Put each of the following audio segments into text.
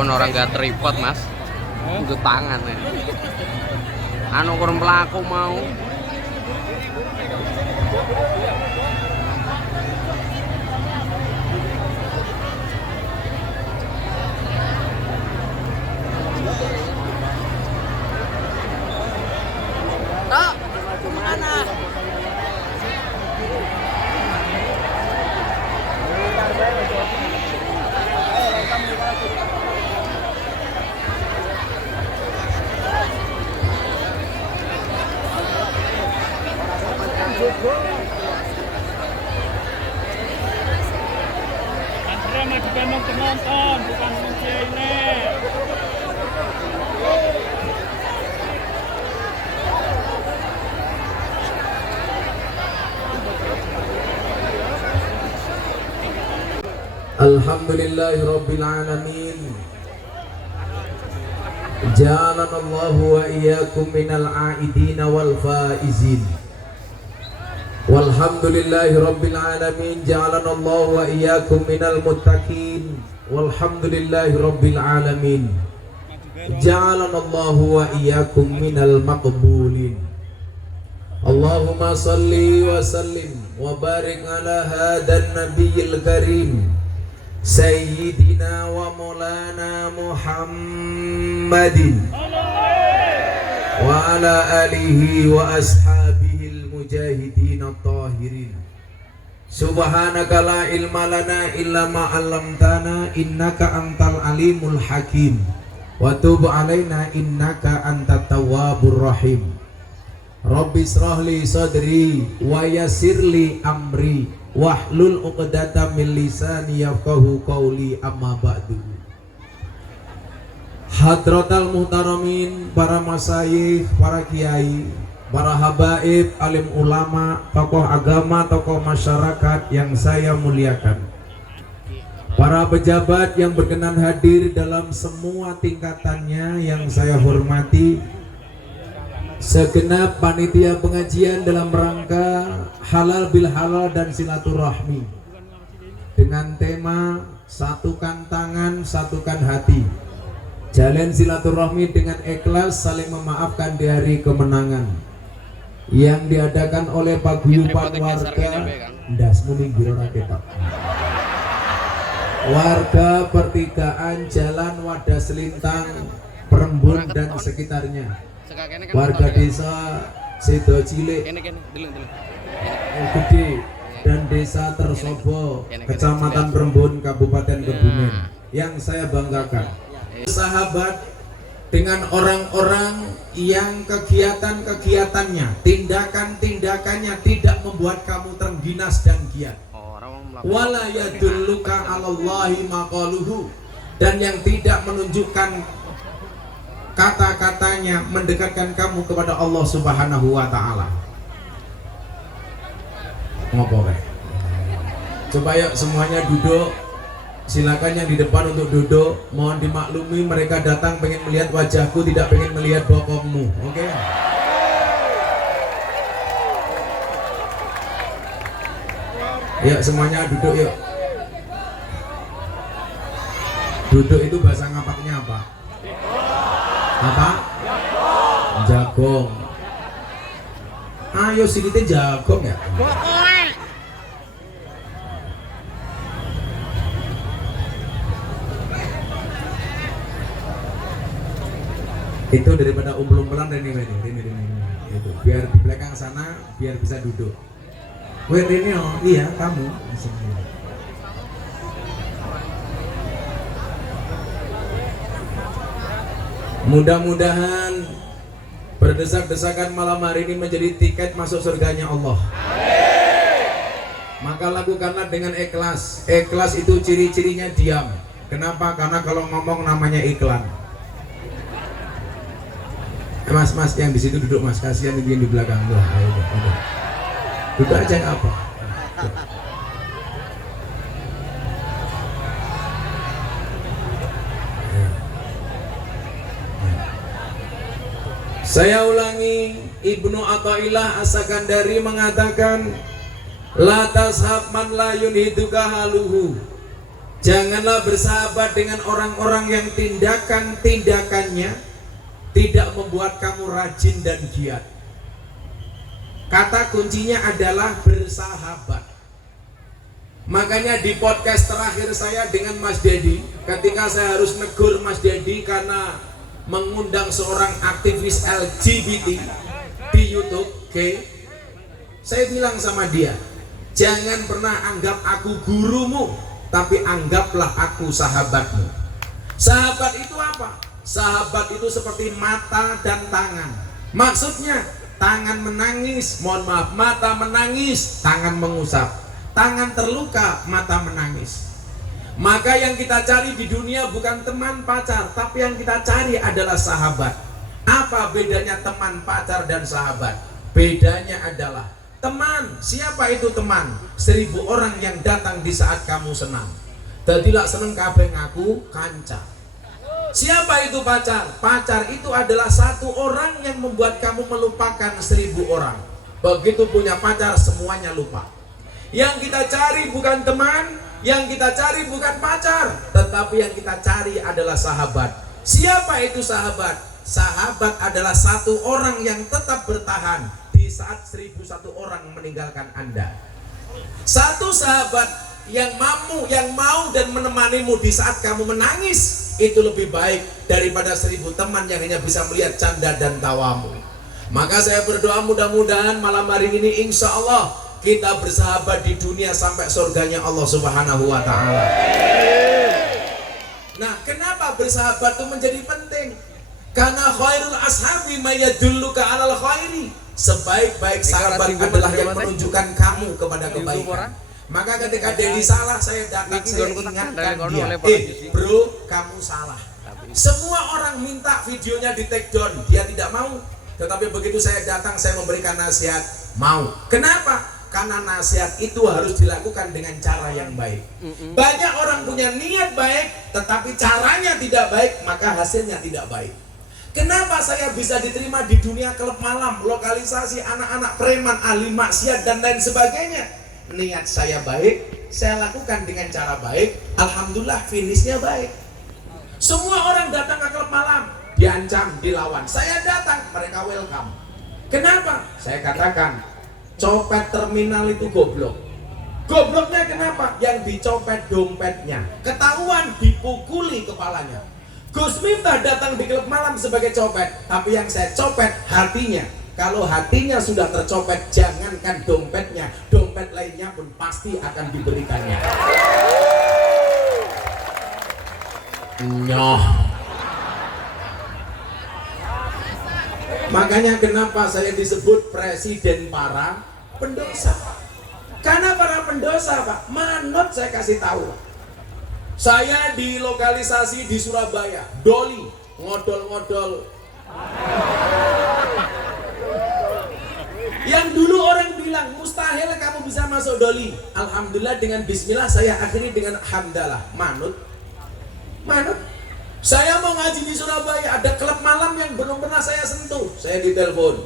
kon orang gak tripod mas, itu tangan ya. Anu kurang pelaku mau. Tak, kemana? Drama juga mau penonton, bukan menjadi. Alhamdulillahi Rabbil Alamin. Ja'alanallahu wa iyyakum minal a'idina wal faizin. Walhamdulillahi Rabbil Alamin. Ja'alanallahu wa iyyakum minal muttaqin. Walhamdulillahi Rabbil Alamin. Ja'alanallahu wa iyyakum minal maqbulin. Allahumma salli wa sallim wa barik ala hadan nabiyil karim Sayyidina wa maulana Muhammadin wa ala alihi wa ashabihil mujahidin at-tahirin. Subhanaka la ilma lana illa ma 'allamtana innaka antal alimul hakim wa tub alaina innaka antat tawwabur rahim. Rabbi israh li sadri wa yassir li amri wahlul 'uqdatam min lisani yafqahu qawli amma ba'du. Hadratal muhtaramin, para masyayikh, para kiai, para habaib, alim ulama, tokoh agama, tokoh masyarakat yang saya muliakan, para pejabat yang berkenan hadir dalam semua tingkatannya yang saya hormati, segenap panitia pengajian dalam rangka halal bil halal dan silaturahmi dengan tema satukan tangan, satukan hati, jalan silaturahmi dengan ikhlas, saling memaafkan di hari kemenangan, yang diadakan oleh paguyuban warga ndas muninggir ora ketok, warga pertigaan Jalan Wadah Selintang, Perembun dan sekitarnya, warga desa Sedo Cilik, Gede dan desa Tersobo, Kecamatan Perembun, Kabupaten Kebumen, yang saya banggakan. Sahabat dengan orang-orang yang kegiatan-kegiatannya, tindakan-tindakannya tidak membuat kamu terengginas dan giat. Wala yadulluka 'alallahi maqaluhu, dan yang tidak menunjukkan kata-katanya mendekatkan kamu kepada Allah Subhanahu wa taala. Ngopo kae? Coba yuk semuanya duduk. Silakan yang di depan untuk duduk. Mohon dimaklumi mereka datang pengen melihat wajahku, tidak pengen melihat bokongmu. Oke? Yuk semuanya duduk yuk. Duduk itu bahasa ngapaknya apa? Apa? Jagong. Ayo sikitnya jagong ya. Itu daripada umpel-umpelan ini. Itu biar di belakang sana biar bisa duduk. Wait ini oh iya kamu. Mudah-mudahan berdesak-desakan malam hari ini menjadi tiket masuk surganya Allah. Maka lakukanlah dengan ikhlas. Ikhlas itu ciri-cirinya diam. Kenapa? Karena kalau ngomong namanya iklan. Mas yang di situ duduk mas, kasihan yang di belakang. Wah, udah. Duduk aja nggak apa. Saya ulangi, Ibnu Athaillah As-Sakandari mengatakan, la tashab man la yunhiduka haluhu, Janganlah bersahabat dengan orang-orang yang tindakan-tindakannya tidak membuat kamu rajin dan giat. Kata kuncinya adalah bersahabat. Makanya di podcast terakhir saya dengan Mas Dedi, ketika saya harus negur Mas Dedi karena mengundang seorang aktivis LGBT di YouTube, saya bilang sama dia, jangan pernah anggap aku gurumu, tapi anggaplah aku sahabatmu. Sahabat itu apa? Sahabat itu seperti mata dan tangan. Maksudnya, tangan menangis, mohon maaf, mata menangis, tangan mengusap. Tangan terluka, mata menangis. Maka yang kita cari di dunia bukan teman pacar, tapi yang kita cari adalah sahabat. Apa bedanya teman, pacar, dan sahabat? Bedanya adalah teman. Siapa itu teman? 1000 orang yang datang di saat kamu senang. Dadilah seneng kabeh ngaku kanca. Siapa itu pacar? Pacar itu adalah satu orang yang membuat kamu melupakan 1000 orang. Begitu punya pacar semuanya lupa. Yang kita cari bukan teman, yang kita cari bukan pacar, tetapi yang kita cari adalah sahabat. Siapa itu sahabat? Sahabat adalah satu orang yang tetap bertahan di saat 1001 orang meninggalkan Anda. Satu sahabat yang mau dan menemanimu di saat kamu menangis, itu lebih baik daripada 1000 teman yang hanya bisa melihat canda dan tawamu. Maka saya berdoa mudah-mudahan malam hari ini insya Allah kita bersahabat di dunia sampai surganya Allah Subhanahu wa Ta'ala. Nah, kenapa bersahabat itu menjadi penting? Karena khairul ashabi mayadulluka alal khairi. Sebaik-baik sahabat adalah yang menunjukkan kamu kepada kebaikan. Maka ketika Dedi salah, saya datang, saya ingatkan dia, bro, kamu salah. Semua orang minta videonya di take down, dia tidak mau. Tetapi begitu saya datang, saya memberikan nasihat, mau. Kenapa? Karena nasihat itu harus dilakukan dengan cara yang baik. Banyak orang punya niat baik, tetapi caranya tidak baik, maka hasilnya tidak baik. Kenapa saya bisa diterima di dunia klub malam, lokalisasi anak-anak preman, ahli maksiat dan lain sebagainya? Niat saya baik, saya lakukan dengan cara baik, alhamdulillah finishnya baik. Semua orang datang ke klub malam, diancam, dilawan. Saya datang, mereka welcome. Kenapa? Saya katakan, copet terminal itu goblok. Gobloknya kenapa? Yang dicopet dompetnya, ketahuan dipukuli kepalanya. Gus Miftah datang di klub malam sebagai copet, tapi yang saya copet hatinya. Kalau hatinya sudah tercopet, jangankan dompetnya, dompet lainnya pun pasti akan diberikannya. Nyoh. Makanya kenapa saya disebut presiden para pendosa? Karena para pendosa, Pak, manut saya kasih tahu. Saya di lokalisasi di Surabaya, doli, ngodol-ngodol. Yang dulu orang bilang mustahil kamu bisa masuk doli. Alhamdulillah dengan bismillah saya akhiri dengan hamdalah. Manut. Saya mau ngaji di Surabaya, ada klub malam yang belum pernah saya sentuh. Saya ditelepon,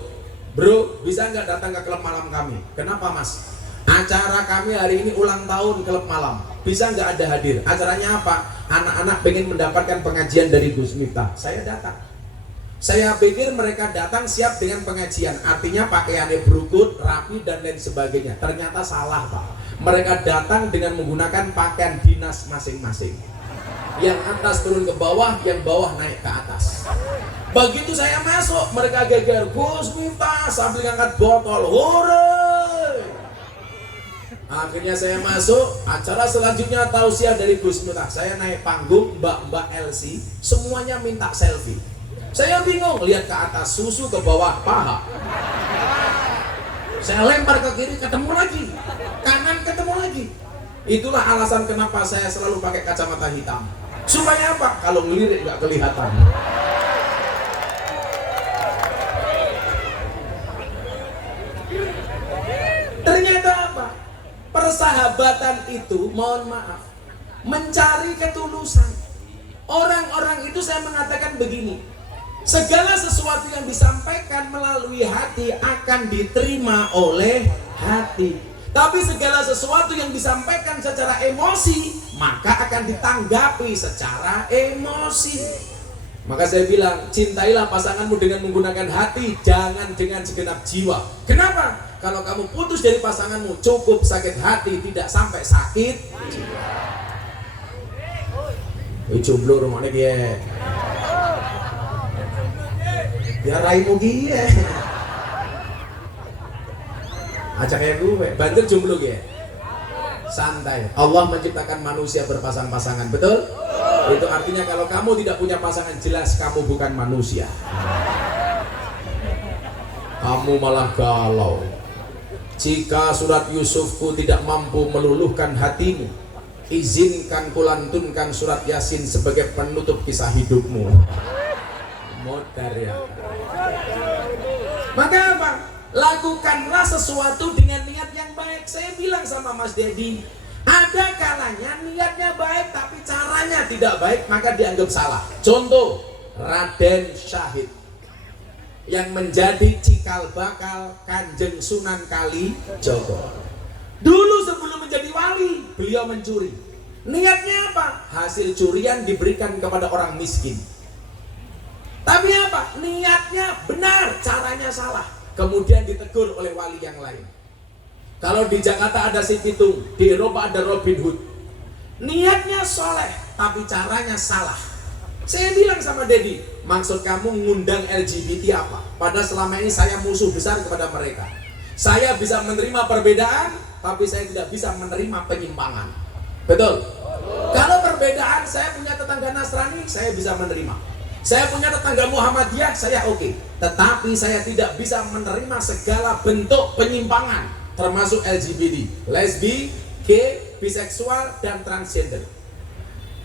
bro, bisa nggak datang ke klub malam kami? Kenapa, Mas? Acara kami hari ini ulang tahun klub malam. Bisa nggak ada hadir? Acaranya apa? Anak-anak pengen mendapatkan pengajian dari Gus Miftah. Saya datang. Saya pikir mereka datang siap dengan pengajian, artinya pakaiannya berukut, rapi dan lain sebagainya. Ternyata salah, Pak. Mereka datang dengan menggunakan pakaian dinas masing-masing. Yang atas turun ke bawah, yang bawah naik ke atas. Begitu saya masuk, mereka geger, Gus Miftah sambil ngangkat botol, hore. Akhirnya saya masuk, acara selanjutnya tausiah dari Gus Miftah. Saya naik panggung, mbak-mbak LC, semuanya minta selfie. Saya bingung, lihat ke atas susu, ke bawah paha. Saya lempar ke kiri, ketemu lagi. Kanan ketemu lagi. Itulah alasan kenapa saya selalu pakai kacamata hitam. Supaya apa? Kalau ngelirik nggak kelihatan. Ternyata apa? Persahabatan itu, mohon maaf, mencari ketulusan. Orang-orang itu saya mengatakan begini, segala sesuatu yang disampaikan melalui hati akan diterima oleh hati. Tapi segala sesuatu yang disampaikan secara emosi, maka akan ditanggapi secara emosi. Maka saya bilang, cintailah pasanganmu dengan menggunakan hati, jangan dengan segenap jiwa. Kenapa? Kalau kamu putus dari pasanganmu, cukup sakit hati, tidak sampai sakit jiwa. Jomblo rumahnya dia. Ya raimu dia. Aja kayak gue, banter jomblo ya. Santai. Allah menciptakan manusia berpasang-pasangan, betul? Itu artinya kalau kamu tidak punya pasangan, jelas kamu bukan manusia. Kamu malah galau. Jika surat Yusufku tidak mampu meluluhkan hatimu, izinkan kulantunkan surat Yasin sebagai penutup kisah hidupmu. Modar ya. Maka apa? Lakukanlah sesuatu dengan niat yang baik. Saya bilang sama Mas Dedi, ada kalanya niatnya baik tapi caranya tidak baik, maka dianggap salah. Contoh, Raden Syahid yang menjadi cikal bakal Kanjeng Sunan Kalijogo. Dulu sebelum menjadi wali, beliau mencuri. Niatnya apa? Hasil curian diberikan kepada orang miskin. Tapi apa? Niatnya benar, caranya salah. Kemudian ditegur oleh wali yang lain. Kalau di Jakarta ada si Pitung, di Eropa ada Robin Hood. Niatnya soleh, tapi caranya salah. Saya bilang sama Dedi, maksud kamu ngundang LGBT apa? Padahal selama ini saya musuh besar kepada mereka. Saya bisa menerima perbedaan, tapi saya tidak bisa menerima penyimpangan. Betul? Kalau perbedaan, saya punya tetangga Nasrani, saya bisa menerima. Saya punya tetangga Muhammadiyah, saya oke. Tetapi saya tidak bisa menerima segala bentuk penyimpangan, termasuk LGBT, lesbi, gay, biseksual, dan transgender.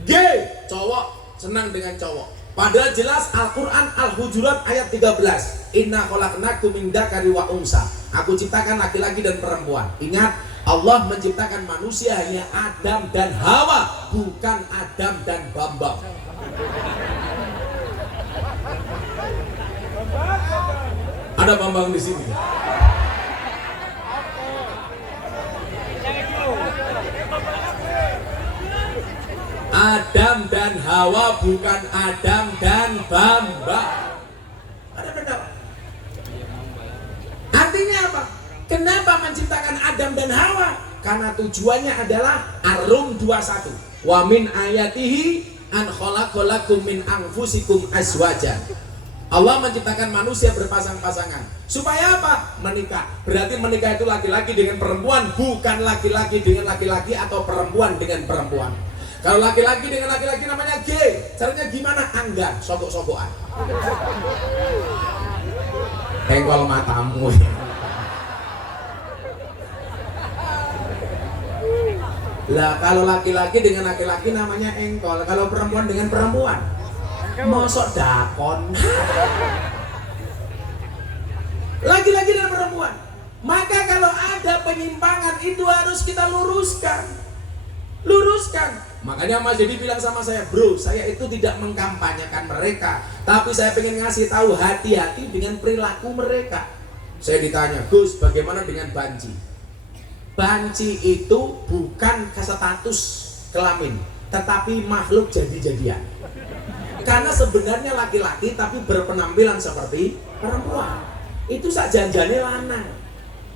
Gay, cowok, senang dengan cowok. Padahal jelas Al-Quran Al-Hujurat ayat 13. Inna khalaqnakum min dzakari wa unsa. Aku ciptakan laki-laki dan perempuan. Ingat, Allah menciptakan manusia hanya Adam dan Hawa, bukan Adam dan Bambang. Ada Bambang di sini. Adam dan Hawa, bukan Adam dan Bambang. Ada pendapat? Artinya apa? Kenapa menciptakan Adam dan Hawa? Karena tujuannya adalah Ar-Rum 21. Wa min ayatihi an khalaqalakum min anfusikum azwajan. Allah menciptakan manusia berpasang-pasangan. Supaya apa? Menikah. Berarti menikah itu laki-laki dengan perempuan, bukan laki-laki dengan laki-laki atau perempuan dengan perempuan. Kalau laki-laki dengan laki-laki namanya gay. Caranya gimana? Anggar, sogok-sogokan. Tengkol matamu. Lah kalau laki-laki dengan laki-laki namanya engkol. Kalau perempuan dengan perempuan, mosok dakon. Laki-laki dan perempuan. Maka kalau ada penyimpangan itu harus kita luruskan. Luruskan. Makanya Mas Dedi bilang sama saya, bro, saya itu tidak mengkampanyekan mereka, tapi saya pengen ngasih tahu hati-hati dengan perilaku mereka. Saya ditanya, Gus, bagaimana dengan banci? Banci itu bukan status kelamin, tetapi makhluk jadi-jadian. Karena sebenarnya laki-laki tapi berpenampilan seperti perempuan. Itu sak janjane lanang.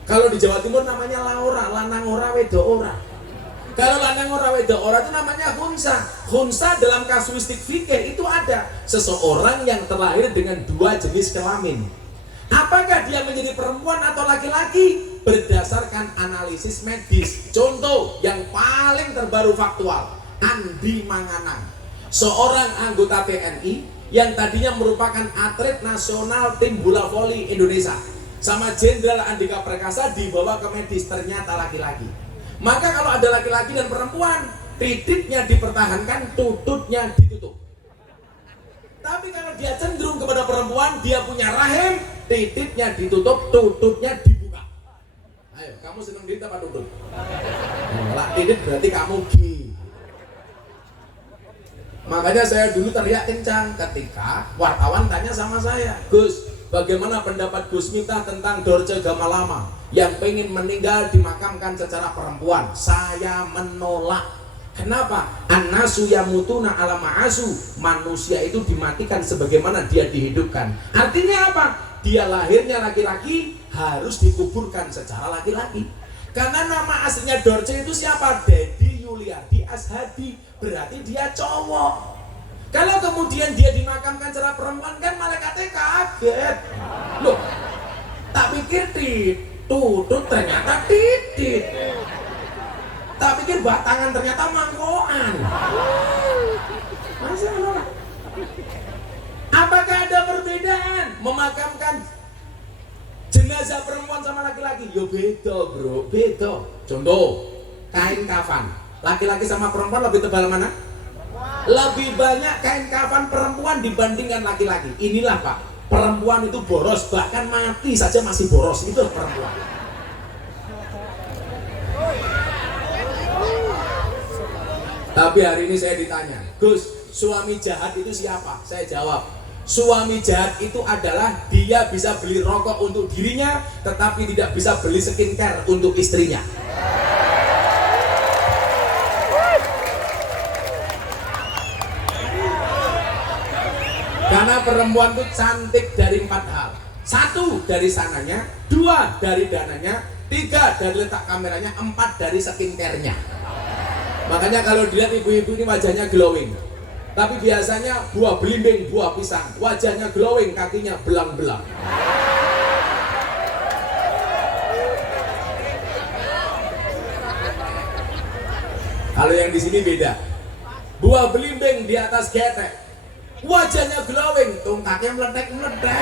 Kalau di Jawa Timur namanya laura, lanang ora wedo ora. Kalau lanang ora wedo ora itu namanya khunsa. Khunsa dalam kasuistik fikih itu ada seseorang yang terlahir dengan dua jenis kelamin. Apakah dia menjadi perempuan atau laki-laki? Berdasarkan analisis medis. Contoh yang paling terbaru faktual, Andi Manganang, seorang anggota TNI yang tadinya merupakan atlet nasional tim bola voli Indonesia, sama Jenderal Andika Perkasa dibawa ke medis, ternyata laki-laki. Maka kalau ada laki-laki dan perempuan, titiknya dipertahankan, tututnya ditutup. Tapi kalau dia cenderung kepada perempuan, dia punya rahim, titiknya ditutup, tututnya dibuka. Ayo, kamu senang titik apa tutut? Lah titik berarti kamu gay. Makanya saya dulu teriak kencang ketika wartawan tanya sama saya, Gus, Bagaimana pendapat Gus Miftah tentang Dorce Gamalama yang pengen meninggal dimakamkan secara perempuan? Saya menolak. Kenapa? An-nasu yamutuna ala ma'asu. Manusia itu dimatikan sebagaimana dia dihidupkan. Artinya apa? Dia lahirnya laki-laki, harus dikuburkan secara laki-laki. Karena nama aslinya Dorce itu siapa? Dedi Yuliardi Ashadi. Berarti dia cowok. Kalau kemudian dia dimakamkan secara perempuan, kan malaikatnya kaget. Loh, tak pikir tutut ternyata titit. Tak pikir batangan ternyata mangkokan. Masa menolak? Apakah ada perbedaan memakamkan jenazah perempuan sama laki-laki? Yo beda bro, beda. Contoh, kain kafan. Laki-laki sama perempuan lebih tebal mana? Lebih banyak kain kafan perempuan dibandingkan laki-laki. Inilah Pak, perempuan itu boros, bahkan mati saja masih boros. Itu perempuan. Tapi hari ini saya ditanya, Gus, suami jahat itu siapa? Saya jawab, suami jahat itu adalah dia bisa beli rokok untuk dirinya, tetapi tidak bisa beli skincare untuk istrinya. Karena perempuan itu cantik dari 4 hal. 1 dari sananya, 2 dari dananya, 3 dari letak kameranya, 4 dari skincare-nya. Makanya kalau dilihat ibu-ibu ini wajahnya glowing. Tapi biasanya buah belimbing, buah pisang, wajahnya glowing, kakinya belang-belang. Kalau yang di sini beda. Buah belimbing di atas getek, wajahnya glowing, tungkaknya meletek-meletek.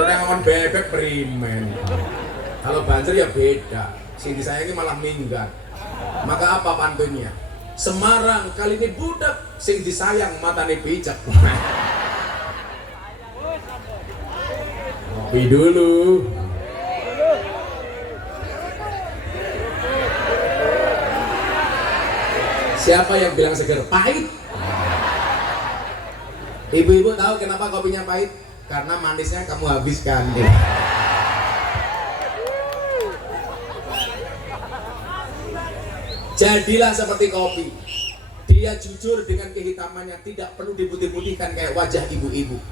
Tenangan bebek perimen. Kalau banjir ya beda. Sing disayangi malah minggat. Maka apa pantunnya? Semarang kali ini budak, sing disayang matane picek. Ngopi dulu. Siapa yang bilang seger? Pahit. Ibu-ibu tahu kenapa kopinya pahit? Karena manisnya kamu habiskan. Jadilah seperti kopi. Dia jujur dengan kehitamannya, tidak perlu diputih-putihkan kayak wajah ibu-ibu.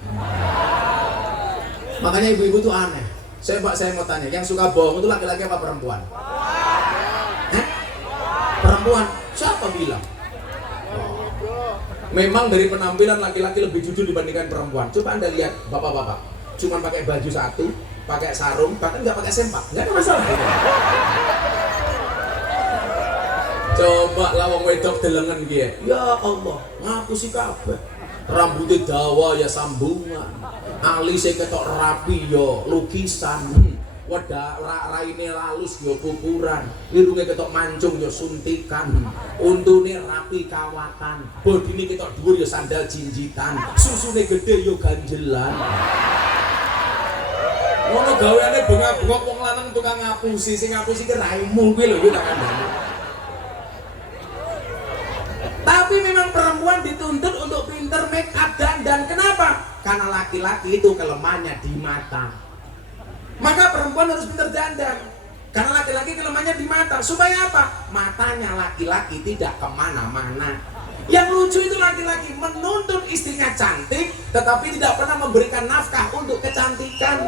Makanya ibu-ibu tuh aneh. Saya mau tanya, yang suka bohong itu laki-laki apa perempuan? Perempuan. Siapa bilang? Memang dari penampilan laki-laki lebih jujur dibandingkan perempuan. Coba Anda lihat bapak-bapak, cuma pakai baju satu, pakai sarung, bahkan nggak pakai sempak, nggak ada masalah. Coba lawang wedok delengen dia, ya Allah, ngaku sih kabeh. Rambutnya dawa ya sambungan, alisnya ketok rapi ya lukisan, wadah raine halus ya kukuran, irungnya ketok mancung ya suntikan, untune rapi kawatan, bodine ketok dhuwur ya sandal jinjitan, susune gede ya ganjelan. Ngono gaweane bengak-bengok wong lanang tukang ngapusi, sing ngapusi ki raimu kuwi lho yo tak kandhani. Tapi memang perempuan dituntut untuk pinter make up dan kenapa? Karena laki-laki itu kelemahannya di mata. Maka perempuan harus pinter dandan. Karena laki-laki kelemahannya di mata. Supaya apa? Matanya laki-laki tidak kemana-mana. Yang lucu itu laki-laki menuntut istrinya cantik, tetapi tidak pernah memberikan nafkah untuk kecantikan.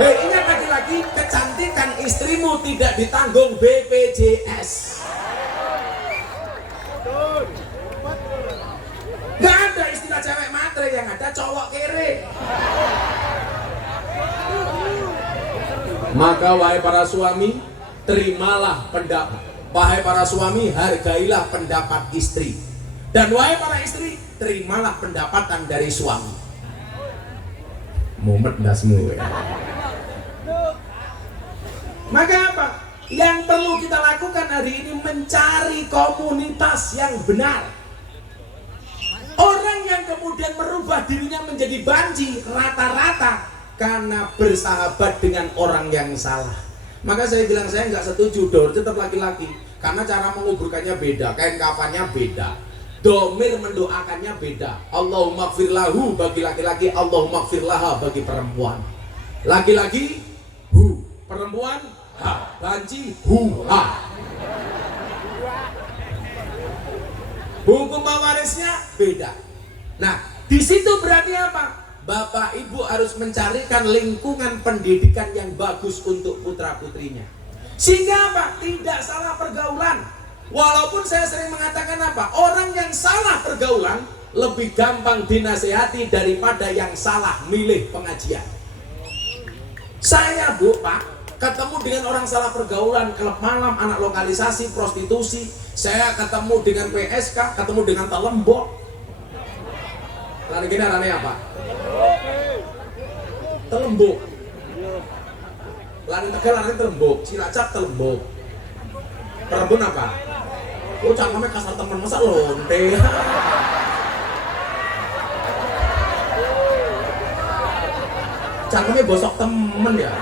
Hei, ingat laki-laki, kecantikan istrimu tidak ditanggung BPJS. Gak ada istilah cewek matre, yang ada cowok kere. Maka wahai para suami, terimalah pendapat. Wahai para suami, hargailah pendapat istri. Dan wahai para istri, terimalah pendapatan dari suami. Mumet dasmu ya. Maka apa? Yang perlu kita lakukan hari ini mencari komunitas yang benar. Orang yang kemudian merubah dirinya menjadi banci rata-rata karena bersahabat dengan orang yang salah. Maka saya bilang saya nggak setuju Dor, tetap laki-laki. karena cara menguburkannya beda, kain kafannya beda, domir mendoakannya beda. Allahumma gfir lahu bagi laki-laki, Allahumma gfir laha bagi perempuan. Laki-laki hu, perempuan ha, banci hu ha. Hukum mewarisnya beda. Nah, di situ berarti apa? Bapak ibu harus mencarikan lingkungan pendidikan yang bagus untuk putra putrinya. Sehingga apa? Tidak salah pergaulan. Walaupun saya sering mengatakan apa? Orang yang salah pergaulan lebih gampang dinasehati daripada yang salah milih pengajian. Saya bu, pak, ketemu dengan orang salah pergaulan, klub malam, anak lokalisasi, prostitusi. Saya ketemu dengan PSK, ketemu dengan telembok. Lari gini aneh apa? Telembok. Lari Tegal, lari telembok. Cilacap telembok. Perebun apa? Oh, cangkemnya kasar temen, masa lonte. Cangkemnya bosok temen ya.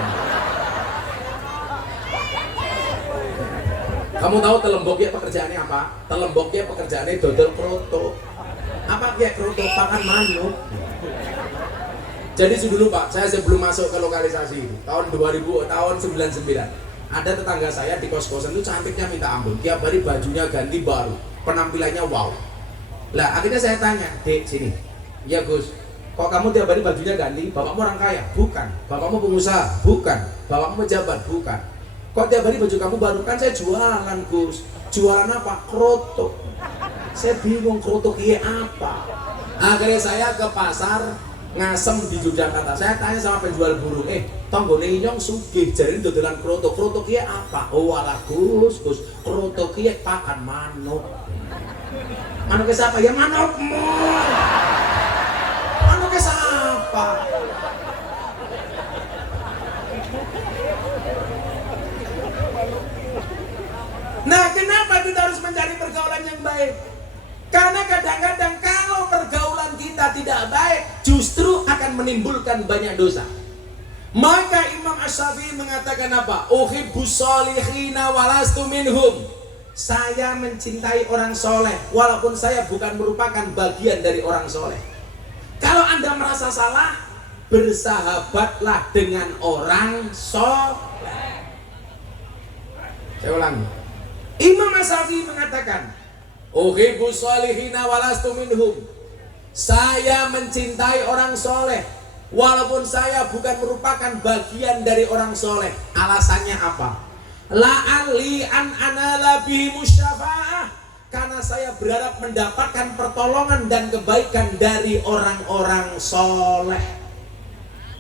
Kamu tahu telemboknya pekerjaannya apa? Telemboknya pekerjaannya dodol kroto. Apa kayak kroto? Pakan manuk. Jadi dulu Pak, saya sebelum masuk ke lokalisasi tahun 2000, tahun 99, ada tetangga saya di kos-kosan itu cantiknya minta ampun. Tiap hari bajunya ganti baru, penampilannya wow. Lah akhirnya saya tanya, Dek sini, ya Gus, kok kamu tiap hari bajunya ganti? Bapakmu orang kaya? Bukan. Bapakmu pengusaha? Bukan. Bapakmu pejabat? Bukan. Kok tiap hari baju kamu baru? Kan saya jualan Gus. Jualan apa? Kroto. Saya bingung kroto kia apa. Akhirnya saya ke pasar Ngasem di Yogyakarta. Saya tanya sama penjual burung, tonggone inyong sugih, jadi dodolan kroto. Kroto kia apa? Oh alah Gus, kroto kia pakan manuk. Manuknya siapa? Ya manukmu. Manuknya siapa? Nah, kenapa kita harus mencari pergaulan yang baik? Karena kadang-kadang kalau pergaulan kita tidak baik, justru akan menimbulkan banyak dosa. Maka Imam Asy-Syafi'i mengatakan apa? Uhibbus sholihina walastu minhum. Saya mencintai orang soleh, walaupun saya bukan merupakan bagian dari orang soleh. Kalau Anda merasa salah, bersahabatlah dengan orang soleh. Saya ulangi. Imam Asy-Syafi'i mengatakan, Uhibbus sholihina walastu minhum. Saya mencintai orang soleh, walaupun saya bukan merupakan bagian dari orang soleh. Alasannya apa? La'alli an anala bihi musyafa'ah. Karena saya berharap mendapatkan pertolongan dan kebaikan dari orang-orang soleh.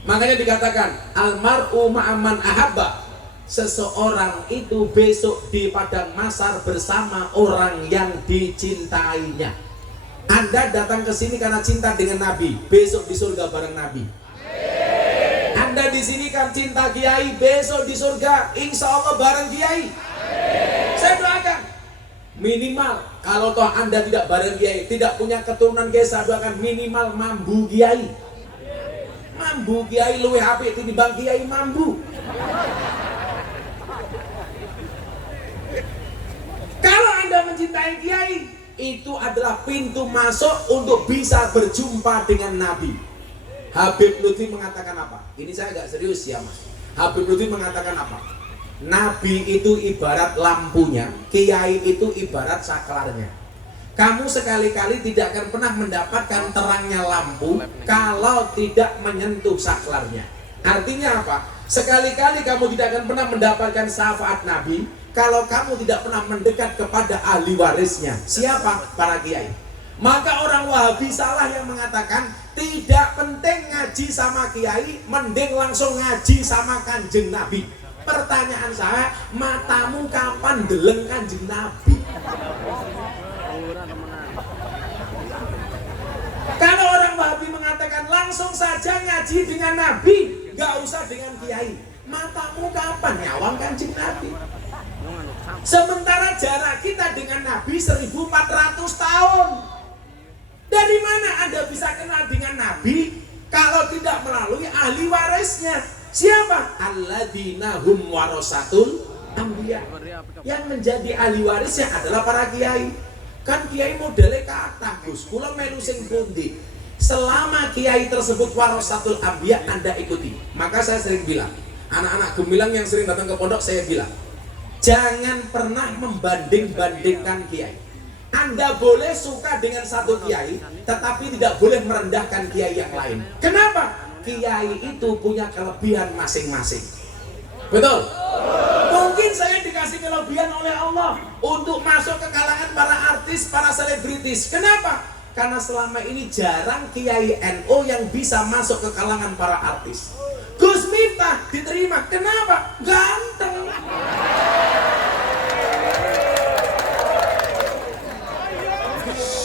Makanya dikatakan almar'u ma'aman ahabba. Seseorang itu besok di padang mahsyar bersama orang yang dicintainya. Anda datang ke sini karena cinta dengan Nabi, besok di surga bareng Nabi. Anda di sini kan cinta Kiai, besok di surga insya Allah bareng Kiai. Saya doakan minimal kalau toh Anda tidak bareng Kiai, tidak punya keturunan Kiai, saya doakan minimal mambu Kiai. Mambu Kiai luwih apik tinimbang Kiai mambu. Kalau Anda mencintai Kiai, itu adalah pintu masuk untuk bisa berjumpa dengan Nabi. Habib Lutfi mengatakan apa? Ini saya agak serius ya Mas. Habib Lutfi mengatakan apa? Nabi itu ibarat lampunya, Kiai itu ibarat saklarnya. Kamu sekali-kali tidak akan pernah mendapatkan terangnya lampu kalau tidak menyentuh saklarnya. Artinya apa? Sekali-kali kamu tidak akan pernah mendapatkan syafaat Nabi kalau kamu tidak pernah mendekat kepada ahli warisnya. Siapa? Para kiai. Maka orang Wahabi salah yang mengatakan tidak penting ngaji sama kiai, mending langsung ngaji sama Kanjeng Nabi. Pertanyaan saya, matamu kapan deleng Kanjeng Nabi? Kalau orang Wahabi mengatakan langsung saja ngaji dengan Nabi, gak usah dengan kiai. Matamu kapan nyawang Kanjeng Nabi? Sementara jarak kita dengan Nabi 1400 tahun. Dari mana Anda bisa kenal dengan Nabi kalau tidak melalui ahli warisnya? Siapa? Alladzina hum warasatul Ambiya. Yang menjadi ahli warisnya adalah para kiai. Kan kiai modelnya kata Gus, kula melu sing pundi. Selama kiai tersebut warasatul ambiya, Anda ikuti. Maka saya sering bilang, anak-anak gemilang yang sering datang ke pondok, saya bilang, jangan pernah membanding-bandingkan kiai. Anda boleh suka dengan satu kiai, tetapi tidak boleh merendahkan kiai yang lain. Kenapa? Kiai itu punya kelebihan masing-masing. Betul? Mungkin saya dikasih kelebihan oleh Allah untuk masuk ke kalangan para artis, para selebritis. Kenapa? Karena selama ini jarang kiai NU yang bisa masuk ke kalangan para artis. Gus Miftah diterima. Kenapa? Ganteng.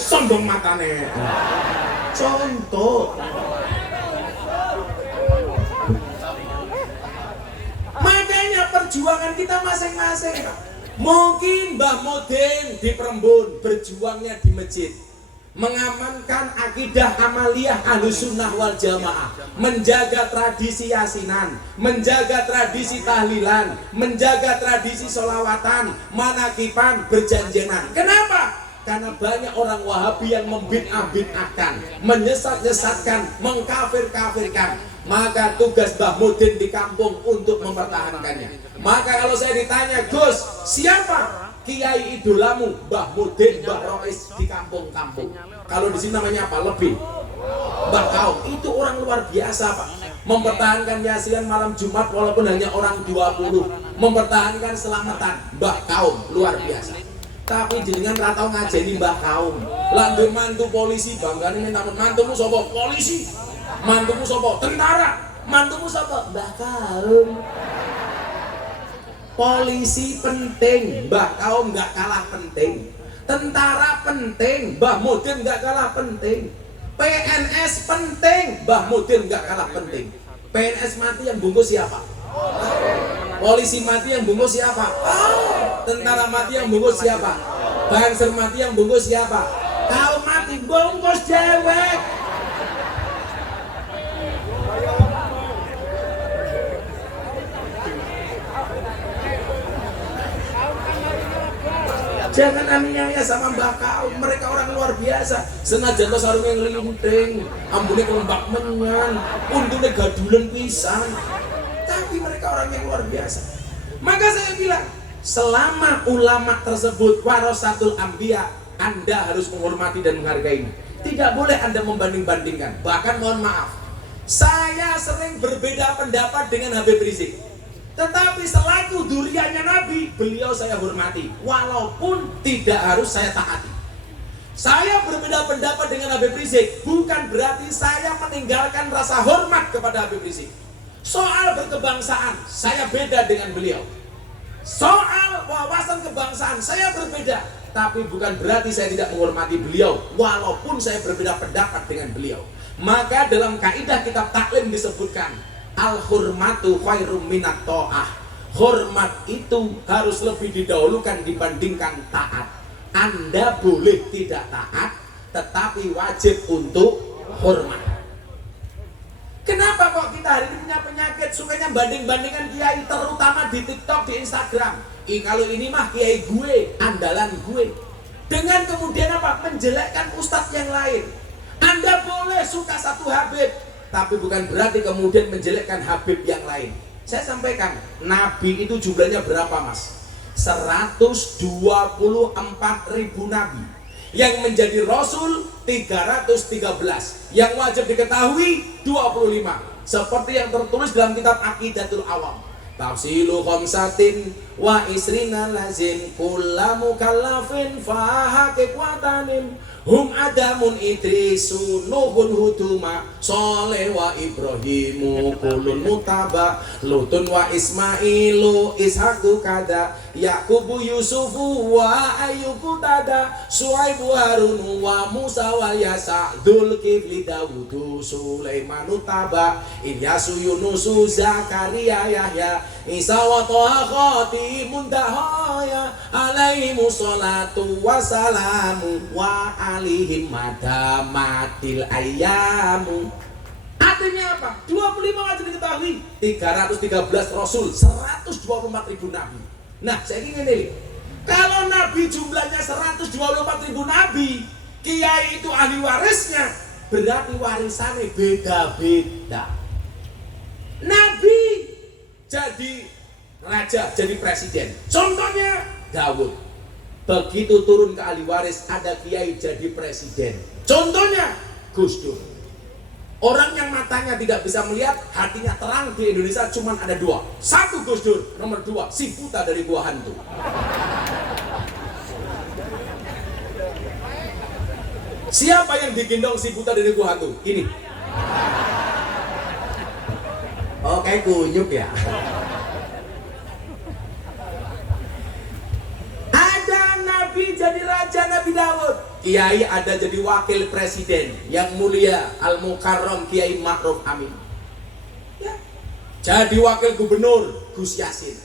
Sombong matane. Contoh. Makanya perjuangan kita masing-masing. Mungkin Mbah Mudin di Perembun berjuangnya di masjid, mengamankan akidah amaliyah Ahlussunnah wal Jamaah, menjaga tradisi yasinan, menjaga tradisi tahlilan, menjaga tradisi sholawatan, manakipan, berjanjenan. Kenapa? Karena banyak orang Wahabi yang membid'ah-bid'ahkan, menyesat-nyesatkan, mengkafir-kafirkan. Maka tugas Mbah Mudin di kampung untuk mempertahankannya. Maka kalau saya ditanya, Gus, siapa kiai idolamu? Mbah Mudin, Mbah Rois di kampung-kampung. Kalau di sini namanya apa? Lebih Mbah Kaum. Itu orang luar biasa, Pak. Mempertahankan yasinan malam Jumat walaupun hanya orang 20. Mempertahankan selamatan. Mbah Kaum, luar biasa. Tapi jenengan ra tau ngajeni Mbah Kaum. Lah duwe mantu polisi, banggane minta mantumu sapa? Polisi. Mantumu sapa? Tentara. Mantumu sapa? Mbah Kaum. Polisi penting, Mbah Kaum nggak kalah penting. Tentara penting, Mbah Mudin nggak kalah penting. PNS penting, Mbah Mudin nggak kalah penting. PNS mati yang bungkus siapa? Polisi mati yang bungkus siapa? Tentara mati yang bungkus siapa? Banser mati yang bungkus siapa? Kaum mati bungkus dewek. Jangan aniaya sama Mbah Kaum, mereka orang luar biasa. Senajan to sarunge nglinting, ambune kelembak menyan, untune gadulen pisan. Tapi mereka orang yang luar biasa. Maka saya bilang, selama ulama tersebut warasatul anbiya, Anda harus menghormati dan menghargainya. Tidak boleh Anda membanding-bandingkan. Bahkan mohon maaf, saya sering berbeda pendapat dengan Habib Rizik. Tetapi selaku duriannya Nabi, beliau saya hormati, walaupun tidak harus saya taati. Saya berbeda pendapat dengan Habib Rizik, bukan berarti saya meninggalkan rasa hormat kepada Habib Rizik. Soal berkebangsaan, saya beda dengan beliau. Soal wawasan kebangsaan, saya berbeda. Tapi bukan berarti saya tidak menghormati beliau, walaupun saya berbeda pendapat dengan beliau. Maka dalam kaidah kitab taklim disebutkan, al-hurmatu khairum minat ta'ah. Hormat itu harus lebih didahulukan dibandingkan taat. Anda boleh tidak taat, tetapi wajib untuk hormat. Kenapa kok kita hari ini punya penyakit sukanya banding-bandingkan kiai, terutama di TikTok, di Instagram. Kalau ini mah kiai gue, andalan gue. Dengan kemudian apa? Menjelekkan ustadz yang lain. Anda boleh suka satu Habib, tapi bukan berarti kemudian menjelekkan Habib yang lain. Saya sampaikan, Nabi itu jumlahnya berapa, Mas? 124.000 Nabi. Yang menjadi Rasul 313. Yang wajib diketahui 25. Seperti yang tertulis dalam kitab Aqidatul Awam. Tafsilu khamsatin wa isrina lazin kullamu kallafin fahaqiq watanin hum adamun idrisu nuhun huduma soleh wa ibrahimu kulun mutaba lutun wa ismailu ishaku kada yakubu yusufu wa ayyubu tada suaibu harunu wa musa wa yasa dzulkifli dawudu sulaimanu taba ilyasu yunusu zakaria yahya isa wa toha khotimun dahaya alaihimu sholatu wassalamu wa alihim madamatil ayyamu. Artinya apa? 25 wajib diketahui, 313 Rasul, 124.000 Nabi. Nah, saya ingin ini. Kalau nabi jumlahnya 124.000 nabi, kiai itu ahli warisnya, berarti warisannya beda-beda. Nabi jadi raja, jadi presiden. Contohnya Daud. Begitu turun ke ahli waris, ada kiai jadi presiden. Contohnya Gus Dur. Orang yang matanya tidak bisa melihat, hatinya terang di Indonesia cuma ada dua. Satu Gus Dur, nomor dua si buta dari gua hantu. Siapa yang digendong si buta dari gua hantu? Ini. Oh, kayak kunyuk ya. Ada nabi jadi raja, Nabi Daud. Kiai ada jadi wakil presiden yang mulia Al-Mukarram Kiai Ma'ruf Amin. Ya. Jadi wakil gubernur Gus Yasin.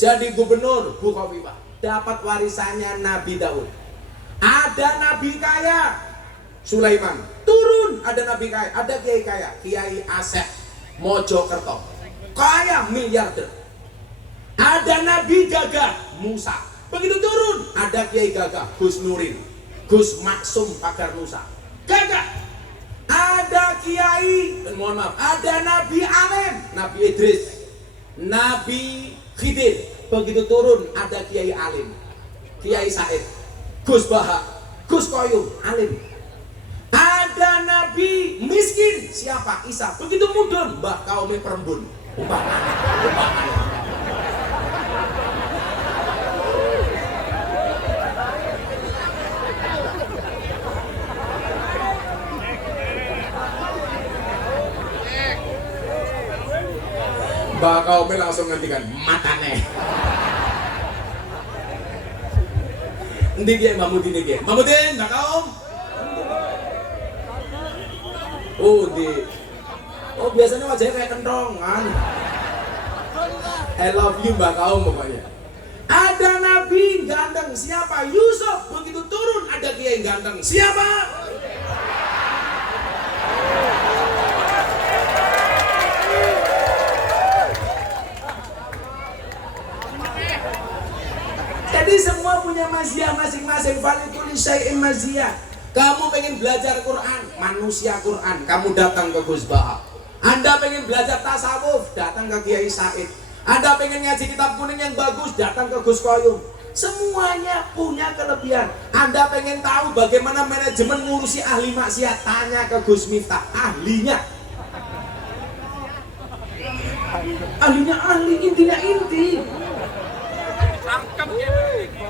Jadi gubernur Bu Khofifah. Dapat warisannya Nabi Daud. Ada nabi kaya Sulaiman. Turun ada nabi kaya, ada kiai kaya, Kiai Asep Mojokerto. Kaya miliarder. Ada nabi gagah Musa. Begitu turun ada kiai gagah Gus Nurin, Gus Maksum Pagar Nusa. Gagah. Ada kiai, mohon maaf, ada nabi alim, Nabi Idris, Nabi Khidir. Begitu turun ada kiai alim, Kiai Said, Gus Bahak, Gus Koyum, alim. Ada nabi miskin, siapa? Isa. Begitu mudun, Mbah Kaumi Perembun. Mbah Kaumi langsung ngantikan matane. Ndi dia Mbah Mudin dia. Mbah Mudin, Mbah Kaum. Oh, oh biasanya wajahnya kayak kentongan. I love you Mbak Kaum pokoknya. Ada nabi ganteng, siapa? Yusuf. Begitu turun ada kiai ganteng, siapa? Jadi semua punya maziyah masing-masing. Falikuli syai'in maziyah. Kamu pengen belajar Quran, manusia Quran, kamu datang ke Gus Bahak. Anda pengen belajar tasawuf, datang ke Kiai Said. Anda pengen ngaji kitab kuning yang bagus, datang ke Gus Koyum. Semuanya punya kelebihan. Anda pengen tahu bagaimana manajemen ngurusi ahli maksiat, tanya ke Gus Miftah, ahlinya. Ahlinya ahli, intinya inti.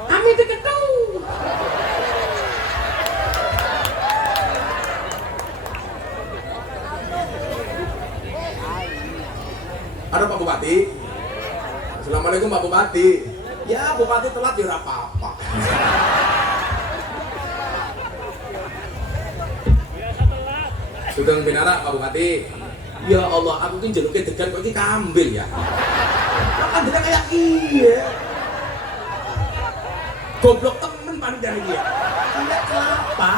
Amin diketahui. Ada Pak Bupati. Assalamualaikum Pak Bupati. Ya Bupati telat ya apa-apa. Sugeng Binara Pak Bupati. Ya Allah, aku tuh jaluknya degan kok ini kambil ya. Kan dia kayak iya. Goblok temen paling dari dia. Kayak kelapa.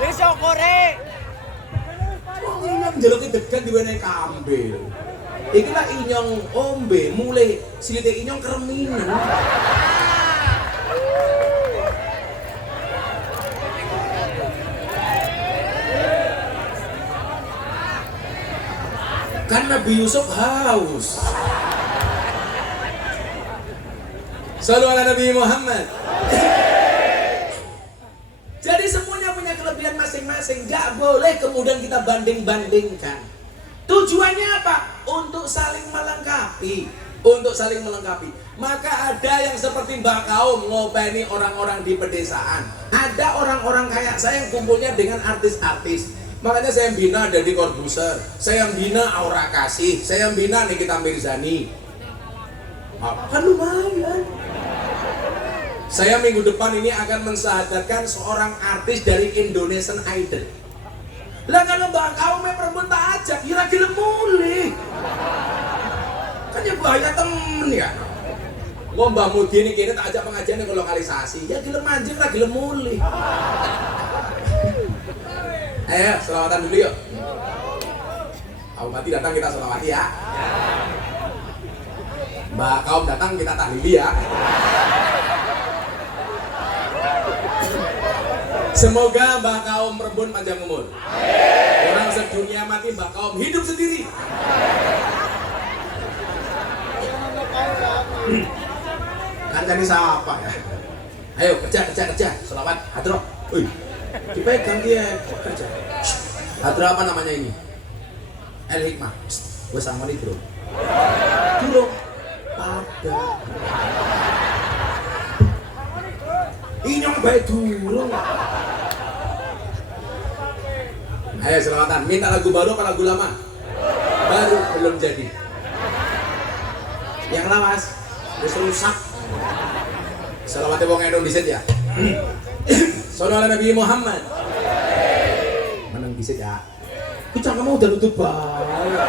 Besok korek. Inyong jaluknya degan diwenehi kambil. Iki lah inyong ombe mulai silite inyong kereminan. Kan Nabi Yusuf haus. Shallu ala Nabi Muhammad. Jadi semuanya punya kelebihan masing-masing. Gak boleh kemudian kita banding-bandingkan. Tujuannya apa? Untuk saling melengkapi. Untuk saling melengkapi. Maka ada yang seperti Mbak Kaum ngopeni orang-orang di pedesaan. Ada orang-orang kayak saya yang kumpulnya dengan artis-artis. Makanya saya bina Deddy Corbuzier, saya bina Aura Kasih, saya bina Nikita Mirzani. Kan lumayan. Saya minggu depan ini akan mensahadatkan seorang artis dari Indonesian Idol. Lah kalau Mbak Kaum perempuan tak ajak, ya lagi lemuli. Kan ya bahaya temen ya. Wah Mbak Mudi ini kini tak ajak pengajian ke lokalisasi. Ya gila manjing lagi lemuli. Ayo selawatan dulu yuk. Pak Bupati datang kita selawati ya. Mbak kaum datang kita tahlili ya. Semoga Mbak kaum Rebun panjang umur. Orang sedunia mati, Mbak kaum hidup sendiri. Kan jadi apa ya? Ayo kerja. Selawat, hadro. Wih, dipegang dia kerja. Hadro apa namanya ini? El Hikmah. Gue sama nih bro. Durung. Pada. Inyong baik durung. Ayo selawatan. Minta lagu baru apa lagu lama? Baru belum jadi. Yang lawas. Terus rusak. Salawatnya wong Indonesia ya. Sallallahu ala Nabi Muhammad. Menang bisa ya. Kucang kamu udah tutup baik.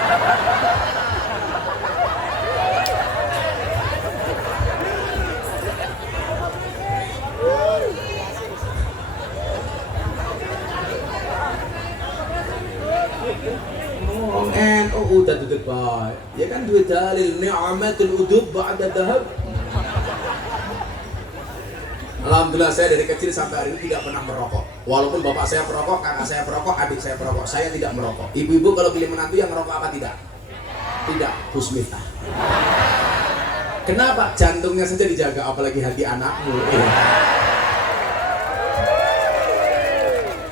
Udah tutup baik. Ya kan dua dalil ni'matul udub ba'da dahab. Alhamdulillah saya dari kecil sampai hari ini tidak pernah merokok. Walaupun bapak saya perokok, kakak saya perokok, adik saya perokok, saya tidak merokok. Ibu-ibu kalau pilih menantu yang merokok apa tidak? Tidak, husmita. Kenapa? Jantungnya saja dijaga, apalagi hati anakmu.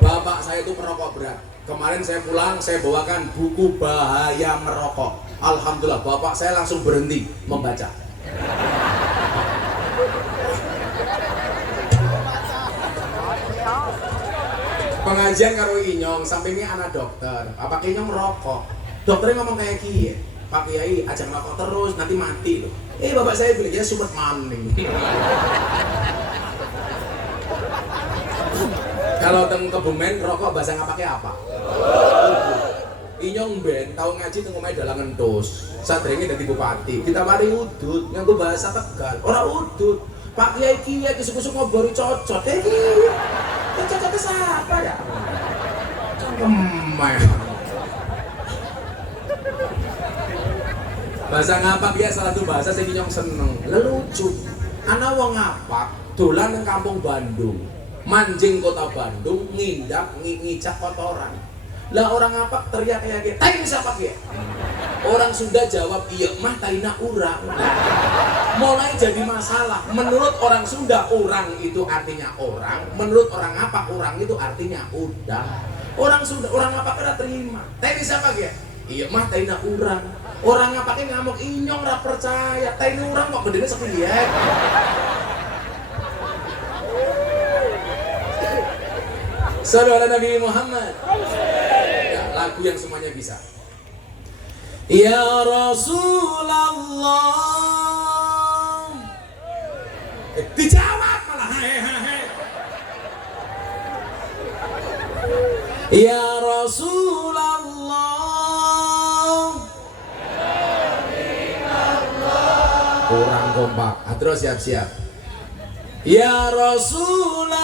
Bapak saya itu perokok berat. Kemarin saya pulang, saya bawakan buku bahaya merokok. Alhamdulillah, bapak saya langsung berhenti membaca. Pengajian karo Inyong, sampai ini anak dokter. Apa Inyong merokok? Dokternya ngomong kayak gini, Pak Kiai, ajak merokok terus, nanti mati loh. Bapak saya bilang, ya sumpet maning. Kalau teng Kebumen rokok bahasa ngapake apa? Inyong ben tau ngaji teng omahe dalang entus. Sadrenge dadi bupati. Kita mari udut nganggo bahasa Tegal. Ora udut. Pak Kiai kesuk-kesuk ngobori cocot. Iki. Cocot siapa ya? Cangkemeh. Bahasa ngapak ya salah satu bahasa sing Inyong seneng. Lelucu. Ana wong ngapak dolan nang kampung Bandung. Manjing kota Bandung, ngindak, ngicak kotoran. Lah orang apa teriak kayak "Tai siapa ya?" Orang Sunda jawab, "Iya mah taina urang." Mulai jadi masalah. Menurut orang Sunda, orang itu artinya orang. Menurut orang apa, orang itu artinya udang. Orang Sunda, orang apa kira terima. "Tai siapa ya?" "Iya mah taina urang." Orang apa ngamuk Inyong ra percaya. Taina urang kok gedene sepiye? Sallallahu ala Nabi Muhammad. Ya, lagu yang semuanya bisa. Ya Rasulullah. Dijawab malah. Ya Rasulullah. Kurang kompak. Terus siap-siap. Ya Rasulullah.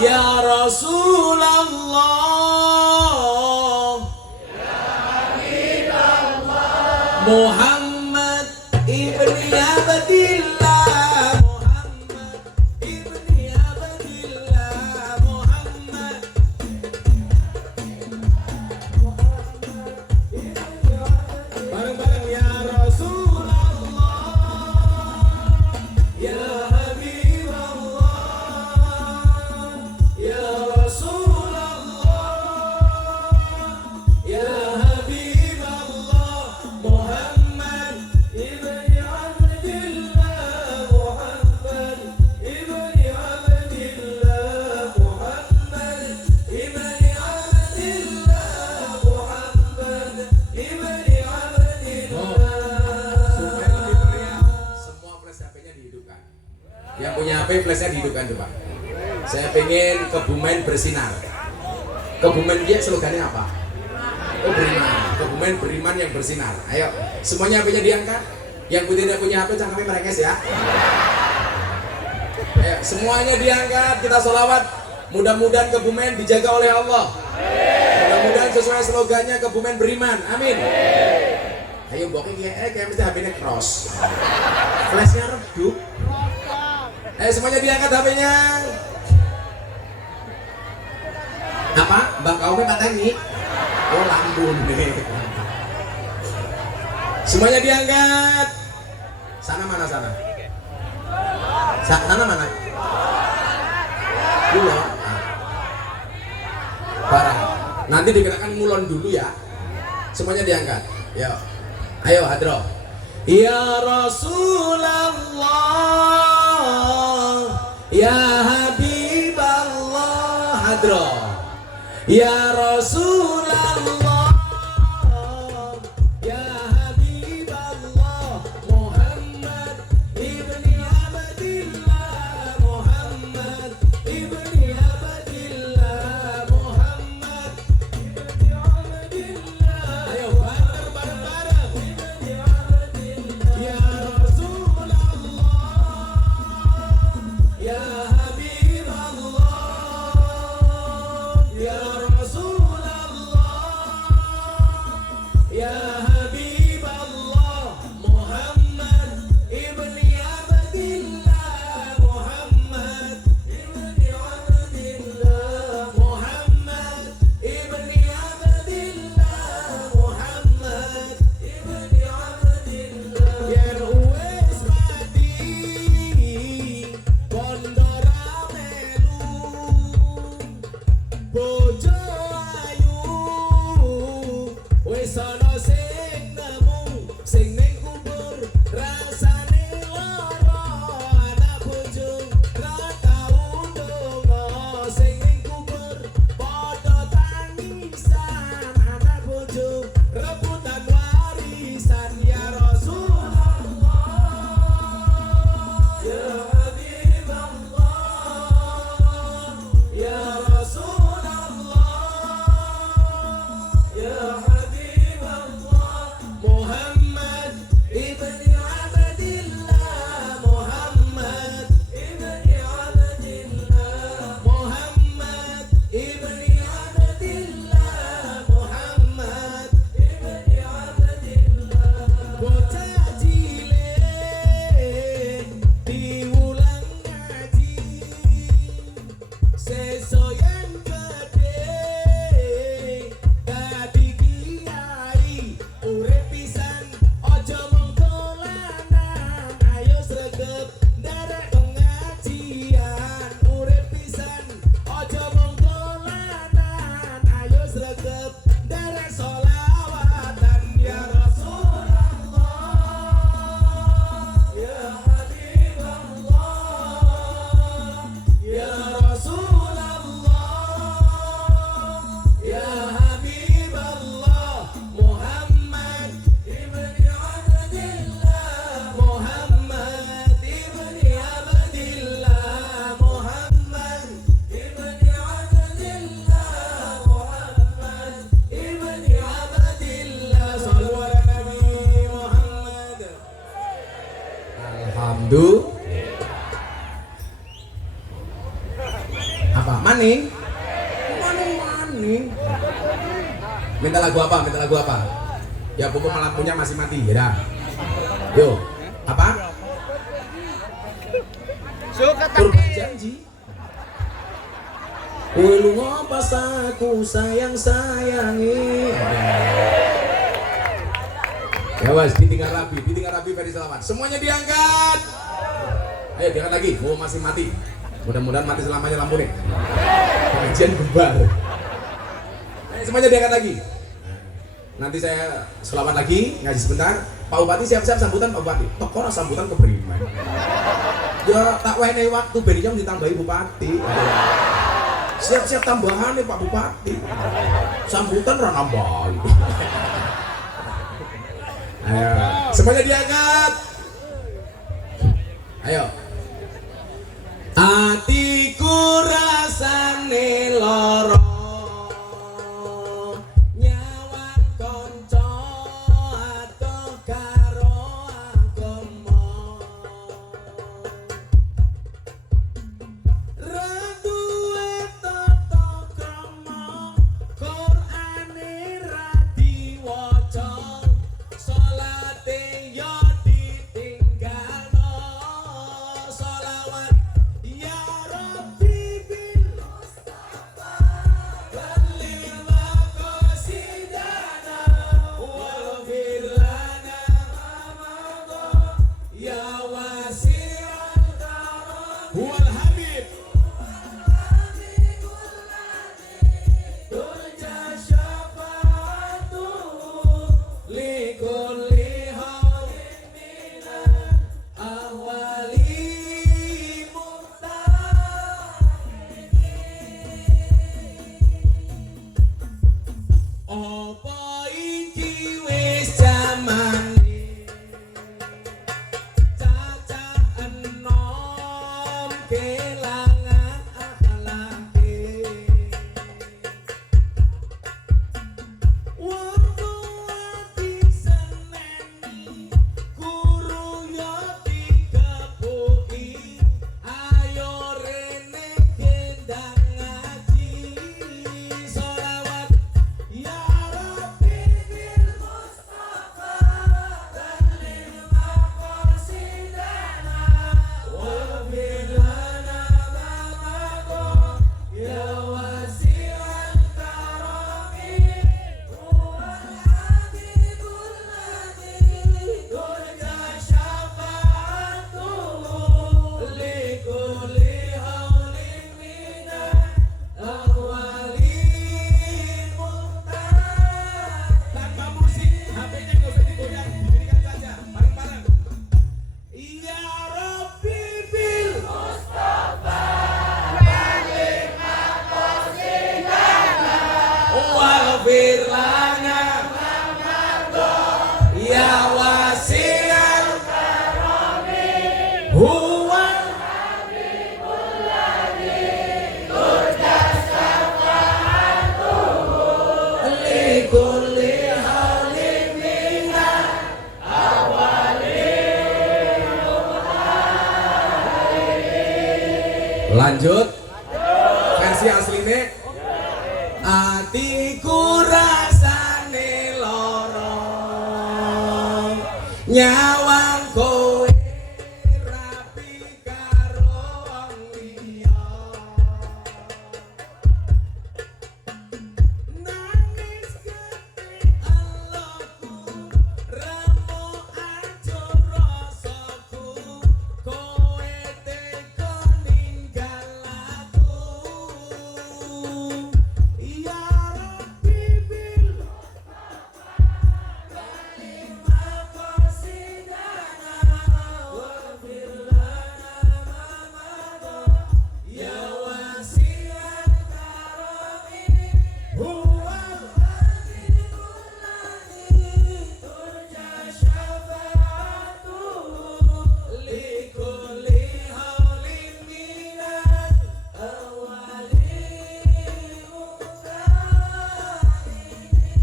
Ya Rasulullah. Ya Habibullah. Muhammad ibni Abdillah. Muhammad ibni Abdillah. Muhammad. Bareng-bareng ya Rasulullah. Ya yang punya HP flashnya dihidupkan coba. Saya pengen Kebumen bersinar. Kebumen dia slogannya apa? Oh beriman. Kebumen beriman yang bersinar. Ayo semuanya HP-nya diangkat. Yang tidak punya HP jangan kami merenges ya. Ayo semuanya diangkat, kita sholawat. Mudah-mudahan Kebumen dijaga oleh Allah. Mudah-mudahan Mudah-mudahan sesuai slogannya Kebumen beriman. Amin. Ayo mboknya kayak mesti HP-nya cross. Flashnya redup. Ayo semuanya diangkat HP-nya. Apa? Mbak Kaumi pateni? Oh lambun nih. Semuanya diangkat. Sana mana sana? Sana mana? Dulu. Parah. Nanti dikirakan ngulon dulu ya. Semuanya diangkat. Yo. Ayo hadro. Ya Rasulullah, ya Habiballah, hadro. Ya Rasulullah, ya Habiballah, Muhammad ibni Abdillah, Muhammad ibni Abdillah, Muhammad ibni Abdillah. Ayo bareng-bareng. Ya Rasulullah, ya Habiballah, ya Rasulullah, ya Habiballah, Muhammad ibni Abdillah, Muhammad ibni Abdillah, Muhammad ibni Abdillah, Muhammad ibni Abdillah. Yen wis mati pondora melu bojo ayu wis ana sing nemu sing ning kubur rasane lara anak bojo ra tau ndonga sing ning kubur padha tangisan anak bojo rebutan warisan ya Rasulullah ya Habiballah ya Rasulullah ya Habiballah Muhammad ibni Abdillah Muhammad ibni Abdillah Muhammad ibni Abdillah Muhammad ibni Abdillah bocah cilik diulang ngaji sesoyen gede dadi kiai urip pisan aja mung dolanan ayo sregep nderek pengajian urip pisan aja mung dolanan ayo sregep nderek sholawatan ya Rasulullah ya Habiballah ya Rasulullah ya Habiballah Muhammad ibni Abdillah Muhammad ibni Abdillah Muhammad ibni Abdillah Muhammad ibni Abdillah Shallu ala Nabi Muhammad. Alhamdulillah. Apa? Maning? Maning. Minta lagu apa? Minta lagu apa? Ya pokok lampunya masih mati, ya dah. Yo. Apa? Kurban janji. Kowe lunga pas aku sayang-sayangi. Ya wes, ditinggal Rabi Ferry Selamat. Semuanya diangkat. Ayo diangkat lagi, mau masih mati. Mudah-mudahan mati selamanya lampu nih. Pengajian bubar. Ayo semuanya diangkat lagi. Nanti saya selamat lagi, ngaji sebentar. Pak Bupati siap-siap sambutan Pak Bupati. Tokoh sambutan keberiman. Ya tak wene waktu berinya ditambahi Bupati. Siap-siap tambahan nih Pak Bupati. Sambutan ora nambah. Ayo, semuanya diangkat. Ayo. Atiku rasane lara nyawan kanca atuh karo agama ra duwe tata krama Qur'ane huwa likulli halin minna lanjut versi aslinya atiku rasane lorong nyawang kowe rapi karo wong liya nangis gede Allahku remo ancur rasaku kowe teko ninggal aku ya Rabbi bil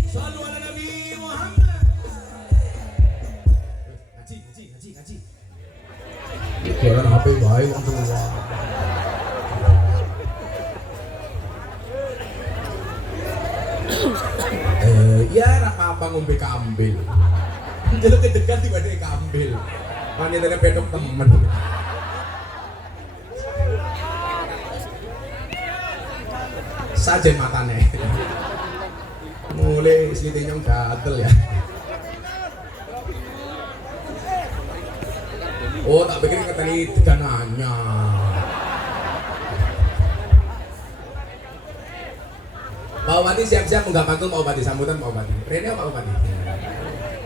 Sallu ala Nabi Muhammad. Ngaji. Jalan HP baik untuk ya apa ngombe kambil. Jelek kedekat tiba-tiba kambil. Wanitanya pedok temen. Sajen matane. Mulai sini nyong gatel ya. Oh tak pikir kata ini teganannya. Pak Bupati siap-siap menggap aku Pak Bupati sambutan Pak Bupati. Rene Pak Bupati.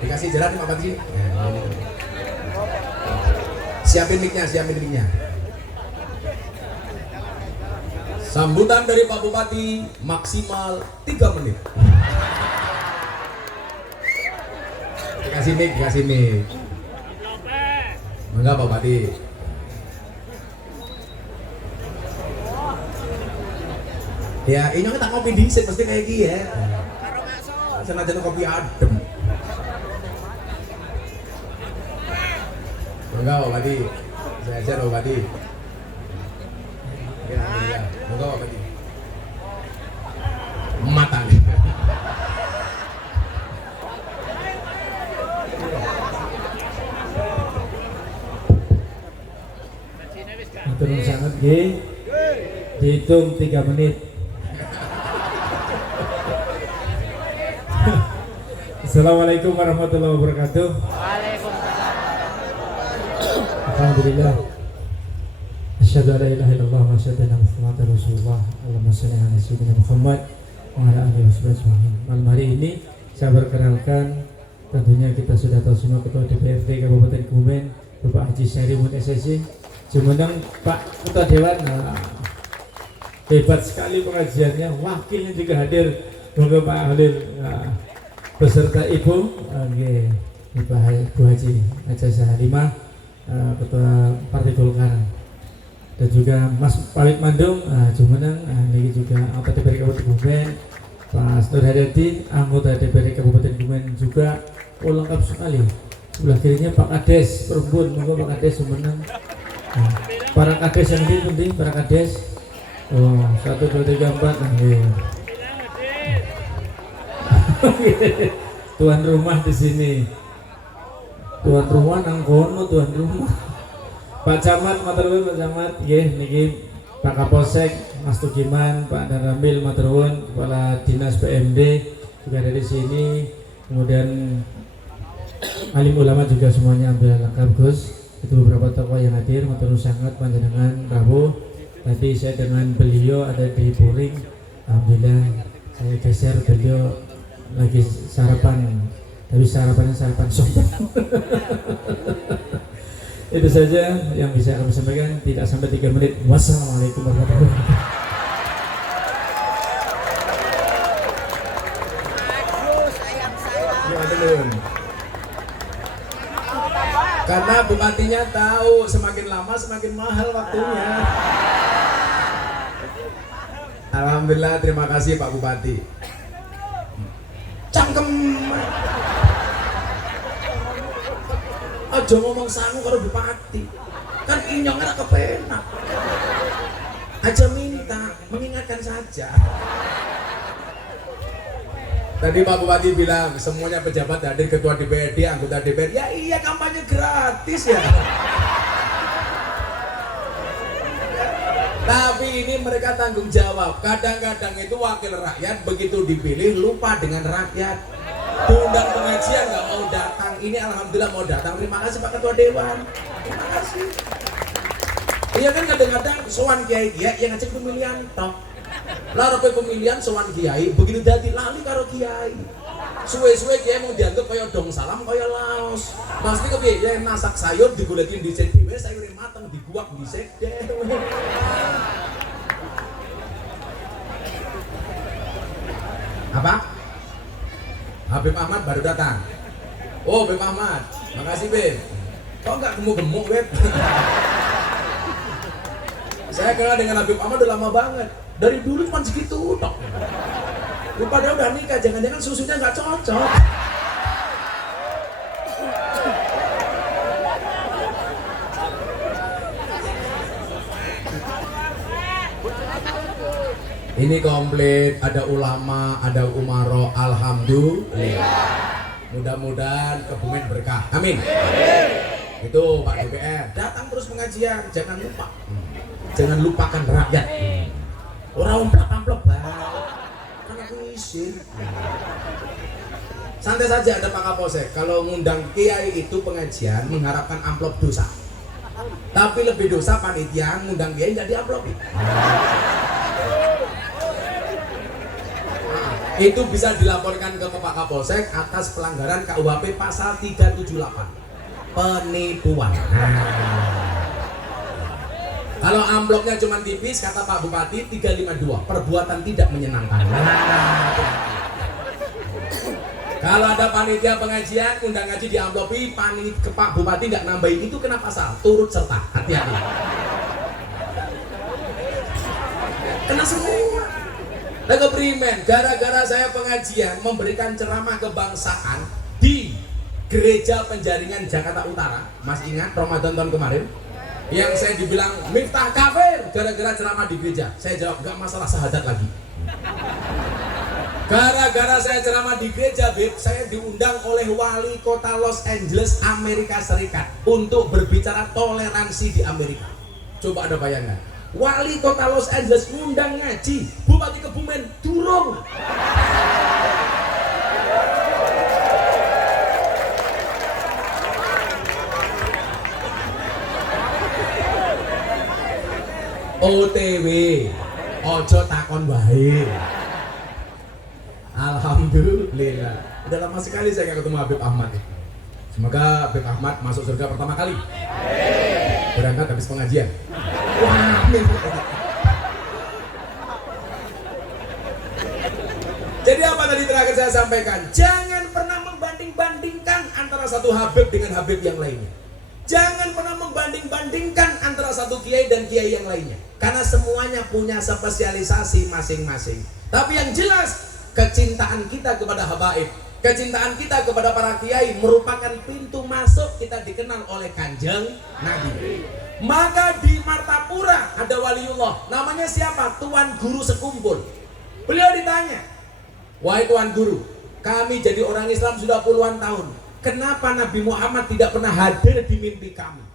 Dikasih jalan Pak Bupati. Siapin mic-nya. Sambutan dari Pak Bupati maksimal 3 menit. Dikasih mic. Mangga Pak Bupati. Ya, ini kita ngopi dhisik pasti kayak gini ya. Senajan kopi adem. Mangga Pak Bupati. Saya ajar Pak Bupati. Ya, monggo Pak Bupati. Matang. Turun sangat G. Dihitung 3 menit. Assalamualaikum warahmatullahi wabarakatuh. Alhamdulillah. Asyhadu an la ilaha illallah wa asyhadu anna Muhammadar Rasulullah. Allahumma shalli ala sayyidina Muhammad wa ala alihi wasallam. Malam hari ini saya perkenalkan, tentunya kita sudah tahu semua Ketua DPRD Kabupaten Kebumen Bapak Haji Syarimun SSC. Jumeneng Pak Ketua Dewan. Hebat sekali pengajiannya, wakilnya juga hadir. Semoga Pak Halil beserta Ibu Bu Haji Ajasa Halimah, Ketua Partai Golkar, dan juga Mas Palik Mandung, Jumeneng, ini juga anggota DPRD Kabupaten Kebumen, Pak Nur Haryadi, anggota DPRD Kabupaten Kebumen juga, lengkap sekali. Sebelah kirinya Pak Kades Perembun, monggo Pak Kades Jumeneng. Para kades yang penting, para kades. Oh, 1, 2, 3, 4. Tuan rumah di sini. Tuan rumah nang kono, tuan rumah. Pak Camat, matur nuwun Pak Camat. Nggih, niki Pak Kapolsek, Mas Tugiman, Pak Daramil, matur nuwun, Kepala Dinas PMD juga ada di sini. Kemudian alim ulama juga semuanya ambil lengkap Gus. Itu beberapa tokoh yang hadir, matur sangat panjenengan rawuh. Tadi saya dengan beliau ada di Puring. Alhamdulillah saya geser, beliau lagi sarapan. Tapi sarapan sobat. Itu saja yang bisa kami sampaikan, tidak sampai 3 menit. Wassalamualaikum warahmatullahi wabarakatuh. Karena bupatinya tahu semakin lama semakin mahal waktunya. Alhamdulillah, terima kasih Pak Bupati. Cangkem. Aja ngomong sangu karo bupati. Kan inyongnya kepenak. Aja minta, mengingatkan saja. Tadi Pak Bupati bilang semuanya pejabat hadir, ketua DPRD, anggota DPR. Ya iya, kampanye gratis ya. Tapi ini mereka tanggung jawab. Kadang-kadang itu wakil rakyat begitu dipilih lupa dengan rakyat. Diundang pengajian nggak mau datang. Ini alhamdulillah mau datang. Terima kasih Pak Ketua Dewan. Terima kasih. Iya kan kadang-kadang sowan kiai-kiai yang ngajak pemilihan toh. Lalu pemilihan sowan kiai begitu dadi lali karo kiai. Suwe-suwe kiai mau dianggap kaya dong salam kaya laos. Pasti kepiye ya masak sayur digolekin dhisik dhewe, sayure mateng diguak dhisik dhewe. Apa? Habib Ahmad baru datang. Oh, Habib Ahmad. Makasih, Beb. Kok enggak gemuk-gemuk, Beb? Saya kenal dengan Habib Ahmad udah lama banget. Dari dulu cuma segitu tok. Lupa dia udah nikah, jangan-jangan susunya nggak cocok. Ini komplit, ada ulama, ada umaro, alhamdulillah. Mudah-mudahan Kebumen berkah. Amin. Itu Pak DPR, datang terus pengajian, jangan lupa. Jangan lupakan rakyat. Orang amplop-amplop banget. Kan aku isin. Santai saja ada Pak Kapolsek. Kalau ngundang kiai itu pengajian mengharapkan amplop dosa. Tapi lebih dosa panitia ngundang kiai jadi amplop. Itu bisa dilaporkan ke Pak Kapolsek atas pelanggaran KUHP pasal 378. Penipuan. Kalau amplopnya cuma tipis, kata Pak Bupati 352, perbuatan tidak menyenangkan. Kalau ada panitia pengajian, undang ngaji di amplopi, ke Pak Bupati nggak nambahin, itu kena pasal turut serta. Hati-hati. Kena semua. Lagu primen, gara-gara saya pengajian memberikan ceramah kebangsaan di Gereja Penjaringan Jakarta Utara. Masih ingat Ramadan tahun kemarin? Yang saya dibilang Miftah kafir gara-gara ceramah di gereja. Saya jawab gak masalah, syahadat lagi. Gara-gara saya ceramah di gereja, Beb, saya diundang oleh wali kota Los Angeles, Amerika Serikat untuk berbicara toleransi di Amerika. Coba ada bayangan, wali kota Los Angeles ngundang ngaji, Bupati Kebumen durung. OTW, ojo takon baik. Alhamdulillah. Udah lama sekali saya gak ketemu Habib Ahmad. Semoga Habib Ahmad masuk surga pertama kali. Berangkat habis pengajian. Wah, jadi apa tadi terakhir saya sampaikan? Jangan pernah membanding-bandingkan antara satu Habib dengan Habib yang lainnya. Jangan pernah membanding-bandingkan antara satu kiai dan kiai yang lainnya. Karena semuanya punya spesialisasi masing-masing. Tapi yang jelas, kecintaan kita kepada habaib, kecintaan kita kepada para kiai merupakan pintu masuk kita dikenal oleh Kanjeng Nabi. Maka di Martapura ada waliullah, namanya siapa? Tuan Guru Sekumpul. Beliau ditanya, wahai Tuan Guru, kami jadi orang Islam sudah puluhan tahun, kenapa Nabi Muhammad tidak pernah hadir di mimpi kami?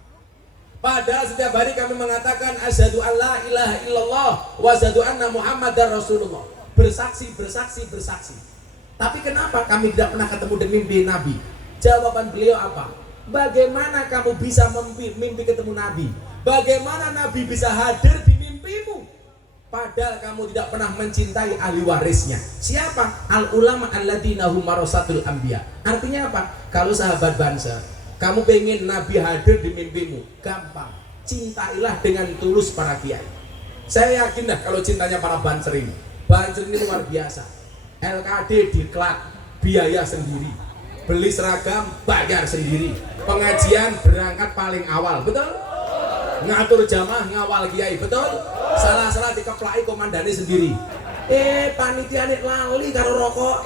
Padahal setiap hari kami mengatakan asyhadu alla ilaha illallah wa asyhadu anna Muhammadar Rasulullah. Bersaksi, bersaksi, bersaksi. Tapi kenapa kami tidak pernah ketemu di mimpi Nabi? Jawaban beliau apa? Bagaimana kamu bisa mimpi ketemu Nabi? Bagaimana Nabi bisa hadir di mimpimu? Padahal kamu tidak pernah mencintai ahli warisnya. Siapa? Al ulama alladzina hum warasatul anbiya. Artinya apa? Kalau sahabat bangsa, kamu pengen Nabi hadir di mimpimu, gampang. Cintailah dengan tulus para kiai. Saya yakin dah kalau cintanya para banser ini. Banser ini luar biasa. LKD diklat, biaya sendiri. beli seragam bayar sendiri, pengajian berangkat paling awal, betul? Ngatur jamaah ngawal kiai, betul? Salah-salah dikeplaki komandane sendiri. Panitia nek lali karo rokok.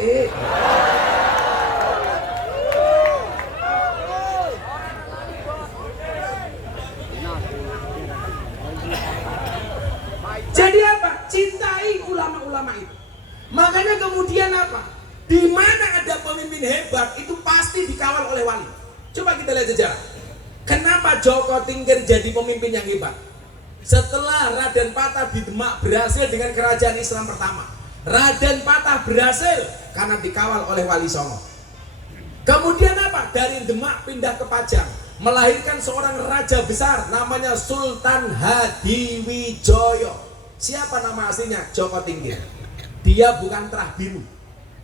Jadi apa? Cintai ulama-ulama itu. Makanya kemudian apa? Di mana ada pemimpin hebat itu pasti dikawal oleh wali. Coba kita lihat sejarah. Kenapa Joko Tingkir jadi pemimpin yang hebat? Setelah Raden Patah di Demak berhasil dengan kerajaan Islam pertama. Raden Patah berhasil karena dikawal oleh Wali Songo. Kemudian apa? Dari Demak pindah ke Pajang, melahirkan seorang raja besar namanya Sultan Hadiwijoyo. Siapa nama aslinya? Joko Tingkir. Dia bukan terah biru,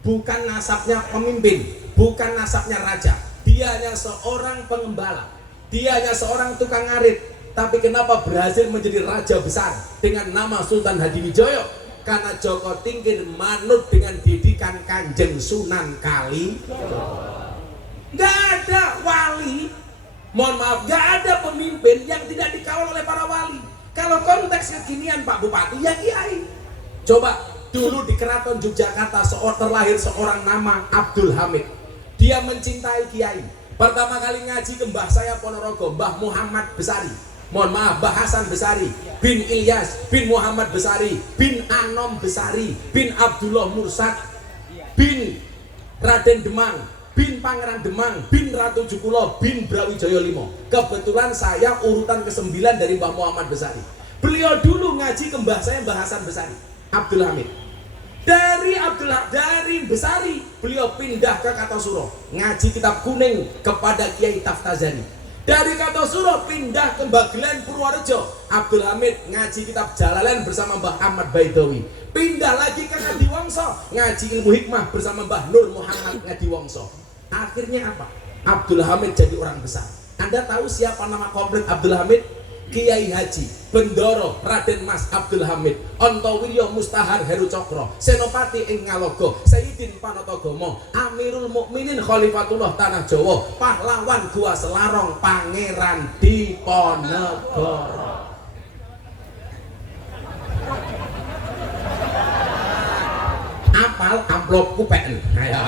bukan nasabnya pemimpin, bukan nasabnya raja. Dia hanya seorang pengembala, dia hanya seorang tukang ngarit. Tapi kenapa berhasil menjadi raja besar dengan nama Sultan Hadiwijoyo? Karena Joko Tingkir manut dengan didikan Kanjeng Sunan Kalijogo. Gak ada wali, mohon maaf, gak ada pemimpin yang tidak dikawal oleh para wali. Kalau konteks kekinian Pak Bupati, ya kiai. Coba dulu di Keraton Yogyakarta terlahir seorang nama Abdul Hamid. Dia mencintai kiai. Pertama kali ngaji ke mbah saya Ponorogo, Mbah Muhammad Besari. Mohon maaf, Mbah Hasan Besari bin Ilyas bin Muhammad Besari bin Anom Besari bin Abdullah Mursad bin Raden Demang bin Pangeran Demang bin Ratu Jukulo bin Brawijaya Limo. Kebetulan saya urutan ke-9 dari Mbah Muhammad Besari. Beliau dulu ngaji ke mbah saya, Mbah Hasan Besari, Abdul Hamid. Dari Besari beliau pindah ke Kartosuro, ngaji kitab kuning kepada Kiai Taftazani. Dari Kartosuro pindah ke Bagelen Purworejo, Abdul Hamid ngaji kitab Jalalain bersama Mbah Ahmad Baidowi. Pindah lagi ke Ngadiwongso, ngaji ilmu hikmah bersama Mbah Nur Muhammad Ngadiwongso. Akhirnya apa? Abdul Hamid jadi orang besar. Anda tahu siapa nama komplit Abdul Hamid? Kiai Haji Bendoro Raden Mas Abdul Hamid Ontowiryo Mustahar Heru Cokro Senopati ing Ngalogo Sayyidin Panotogomo Amirul Mukminin Khalifatullah Tanah Jawa Pahlawan Gua Selarong Pangeran Diponegoro. Apal amplopku PN. Ayo.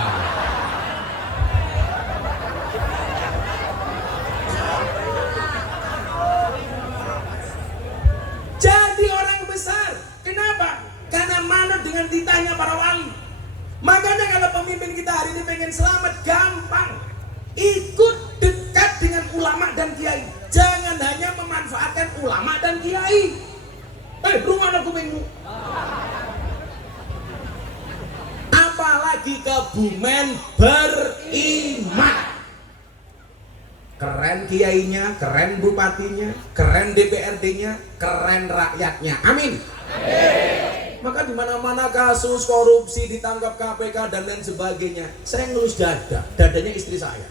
Jadi orang besar. Kenapa? Karena manut dengan titahnya para wali. Makanya kalau pemimpin kita hari ini pengen selamat, gampang. Ikut dekat dengan ulama dan kiai. Jangan hanya memanfaatkan ulama dan kiai. Rumah aku minggu. Apalagi Kebumen beriman. Keren kiainya, keren bupatinya, keren DPRD-nya, keren rakyatnya. Amin. Maka di mana-mana kasus korupsi ditangkap KPK dan lain sebagainya, saya ngelus dadanya istri saya.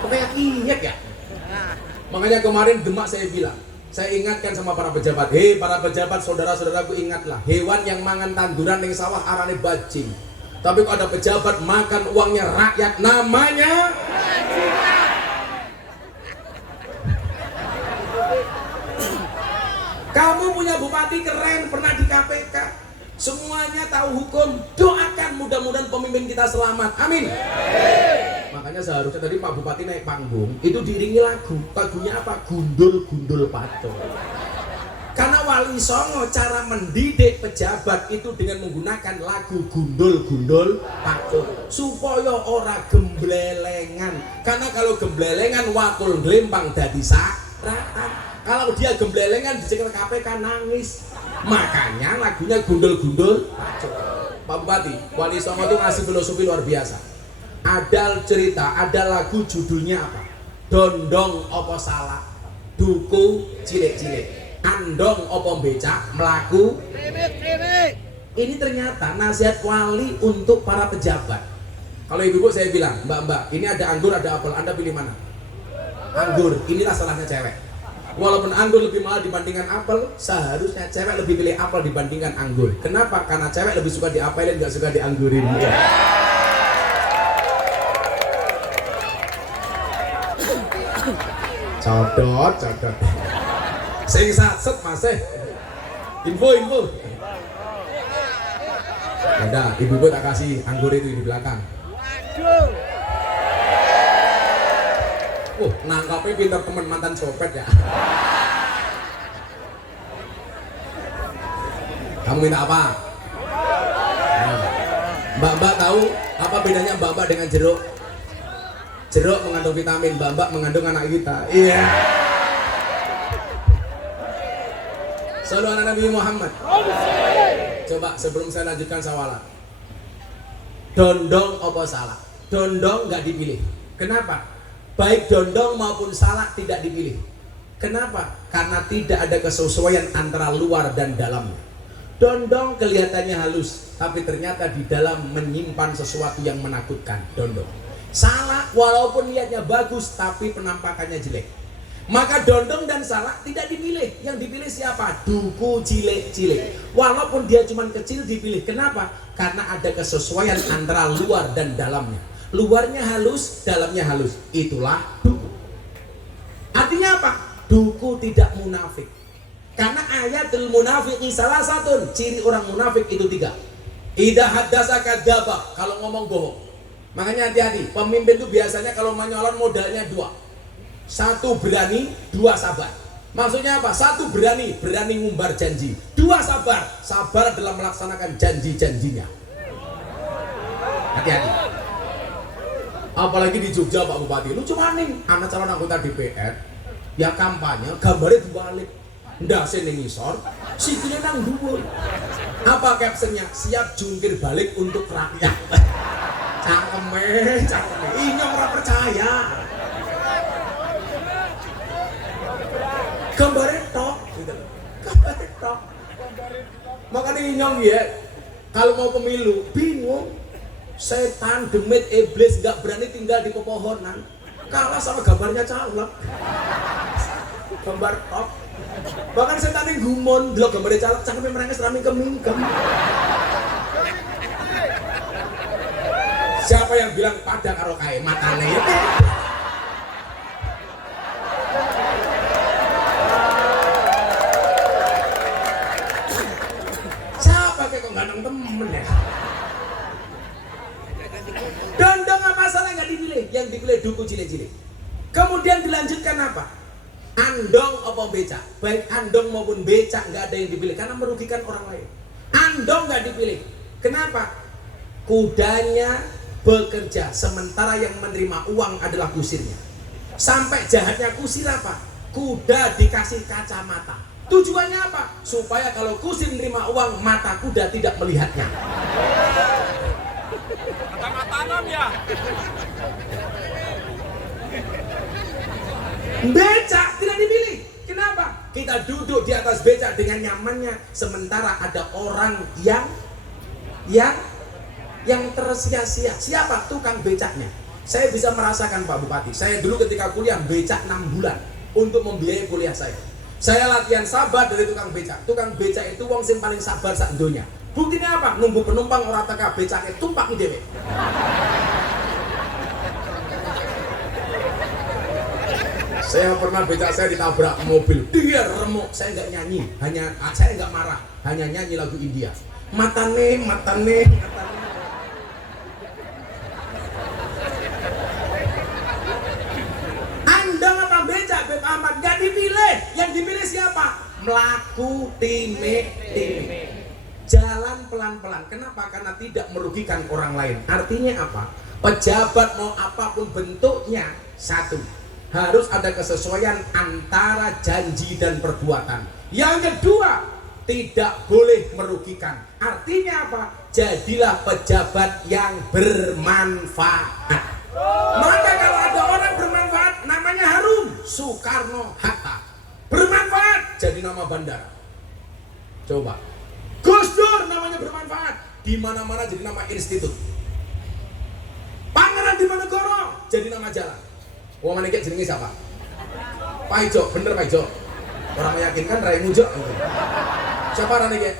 Pokoknya ingat ya. Makanya kemarin Demak saya bilang, saya ingatkan sama para pejabat, para pejabat saudara-saudaraku ingatlah, hewan yang mangan tanduran yang sawah arane bajing. Tapi kalau ada pejabat makan uangnya rakyat, namanya kamu punya bupati keren, pernah di KPK, semuanya tahu hukum. Doakan mudah-mudahan pemimpin kita selamat. Amin. Makanya seharusnya tadi Pak Bupati naik panggung itu diiringi lagu. Lagunya apa? Gundul-gundul pato. Karena Wali Songo cara mendidik pejabat itu dengan menggunakan lagu gundul-gundul pato supaya ora gemblelengan. Karena kalau gemblelengan wakul glempang dadi saratan. Kalau dia gemblelengan dicekel KPK nangis. Makanya lagunya gundul-gundul pato. Pak Bupati, Wali Songo itu ngasih filosofi luar biasa. Ada cerita, ada lagu judulnya apa? Dondong opo salah, duku cilik-cilik. Andong opo becak melaku. Ini ternyata nasihat wali untuk para pejabat. Kalau ibu saya bilang, mbak, ini ada anggur ada apel, Anda pilih mana? Anggur. Inilah salahnya cewek. Walaupun anggur lebih mahal dibandingkan apel, seharusnya cewek lebih pilih apel dibandingkan anggur. Kenapa? Karena cewek lebih suka diapelin, gak suka dianggurin. Codot. Sing satset masih. Info. Ada, ibu-ibu tak kasih anggur itu di belakang. Nangkapnya pintar teman mantan copet ya. Kamu minta apa? Mbak-mbak tahu apa bedanya mbak-mbak dengan jeruk? Jeruk mengandung vitamin, mbak-mbak mengandung anak kita. Iya. Sallu ala Nabi Muhammad. Coba sebelum saya lanjutkan sawalan. Dondong apa salah? Dondong nggak dipilih. Kenapa? Baik dondong maupun salak tidak dipilih. Kenapa? Karena tidak ada kesesuaian antara luar dan dalamnya. Dondong kelihatannya halus, tapi ternyata di dalam menyimpan sesuatu yang menakutkan. Dondong. Salak walaupun lihatnya bagus, tapi penampakannya jelek. Maka dondong dan salak tidak dipilih. Yang dipilih siapa? Duku cilik-cilik. Walaupun dia cuma kecil dipilih. Kenapa? Karena ada kesesuaian antara luar dan dalamnya. Luarnya halus, dalamnya halus. Itulah duku. Artinya apa? Duku tidak munafik. Karena ayatul munafiqi salah satu. Ciri orang munafik itu 3. Idza haddasa kadzdzaba, kalau ngomong bohong. Makanya hati-hati. Pemimpin itu biasanya kalau menyolong modalnya 2. 1 berani, 2 sabar. Maksudnya apa? 1 berani ngumbar janji. 2 sabar dalam melaksanakan janji-janjinya. Hati-hati. Apalagi di Jogja Pak Bupati, lucu maning, anak calon anggota DPR, ya kampanye, gambarnya dibalik, ndase ning ngisor, sikile nang dhuwur. Apa captionnya? Siap jungkir balik untuk rakyat. Cangkeme, inyong ora percaya. Gambarnya tok, gitu. Gambarnya tok. Makanya inyong ya, kalau mau pemilu bingung, setan, demit, iblis nggak berani tinggal di pepohonan, kalah sama gambarnya caleg. Gambar tok. Bahkan setan yang gumon, delok gambarnya caleg, cangkeme merenges rami kemingkem. Siapa yang bilang pada karo kae matane? Ganteng temen ya. Dondong apa salah nggak dipilih? Yang dipilih duku cilik-cilik. Kemudian dilanjutkan apa? Andong apa becak? Baik andong maupun becak nggak ada yang dipilih karena merugikan orang lain. Andong nggak dipilih. Kenapa? Kudanya bekerja sementara yang menerima uang adalah kusirnya. Sampai jahatnya kusir apa? Kuda dikasih kacamata. Tujuannya apa? Supaya kalau kusir menerima uang, mata kuda tidak melihatnya. Kacamata ya. Becak tidak dipilih. Kenapa? Kita duduk di atas becak dengan nyamannya, sementara ada orang yang tersia-sia. Siapa? Tukang becaknya. Saya bisa merasakan Pak Bupati. Saya dulu ketika kuliah becak 6 bulan untuk membiayai kuliah saya. Saya latihan sabar dari tukang becak. Tukang becak itu wong sing paling sabar sak donya. Buktinya apa? Nunggu penumpang orang teka becaknya tumpak di dhewe. Saya pernah becak saya ditabrak mobil. Dia remuk. Saya nggak nyanyi, saya nggak marah, hanya nyanyi lagu India. Matane. Amat gak dipilih. Yang dipilih siapa? Melaku time. Jalan pelan-pelan. Kenapa? Karena tidak merugikan orang lain. Artinya apa? Pejabat mau apapun bentuknya, 1, harus ada kesesuaian antara janji dan perbuatan. Yang kedua, tidak boleh merugikan. Artinya apa? Jadilah pejabat yang bermanfaat. Maka kalau ada orang bermanfaat, namanya harum. Soekarno-Hatta bermanfaat, jadi nama bandara. Coba Gus Dur namanya bermanfaat, di mana-mana jadi nama institut. Pangeran Diponegoro jadi nama jalan. Wong maneh jenenge siapa? Pak Ijo, bener Pak Ijo. Orang meyakinkan Rai Mujo. Siapa orang ini?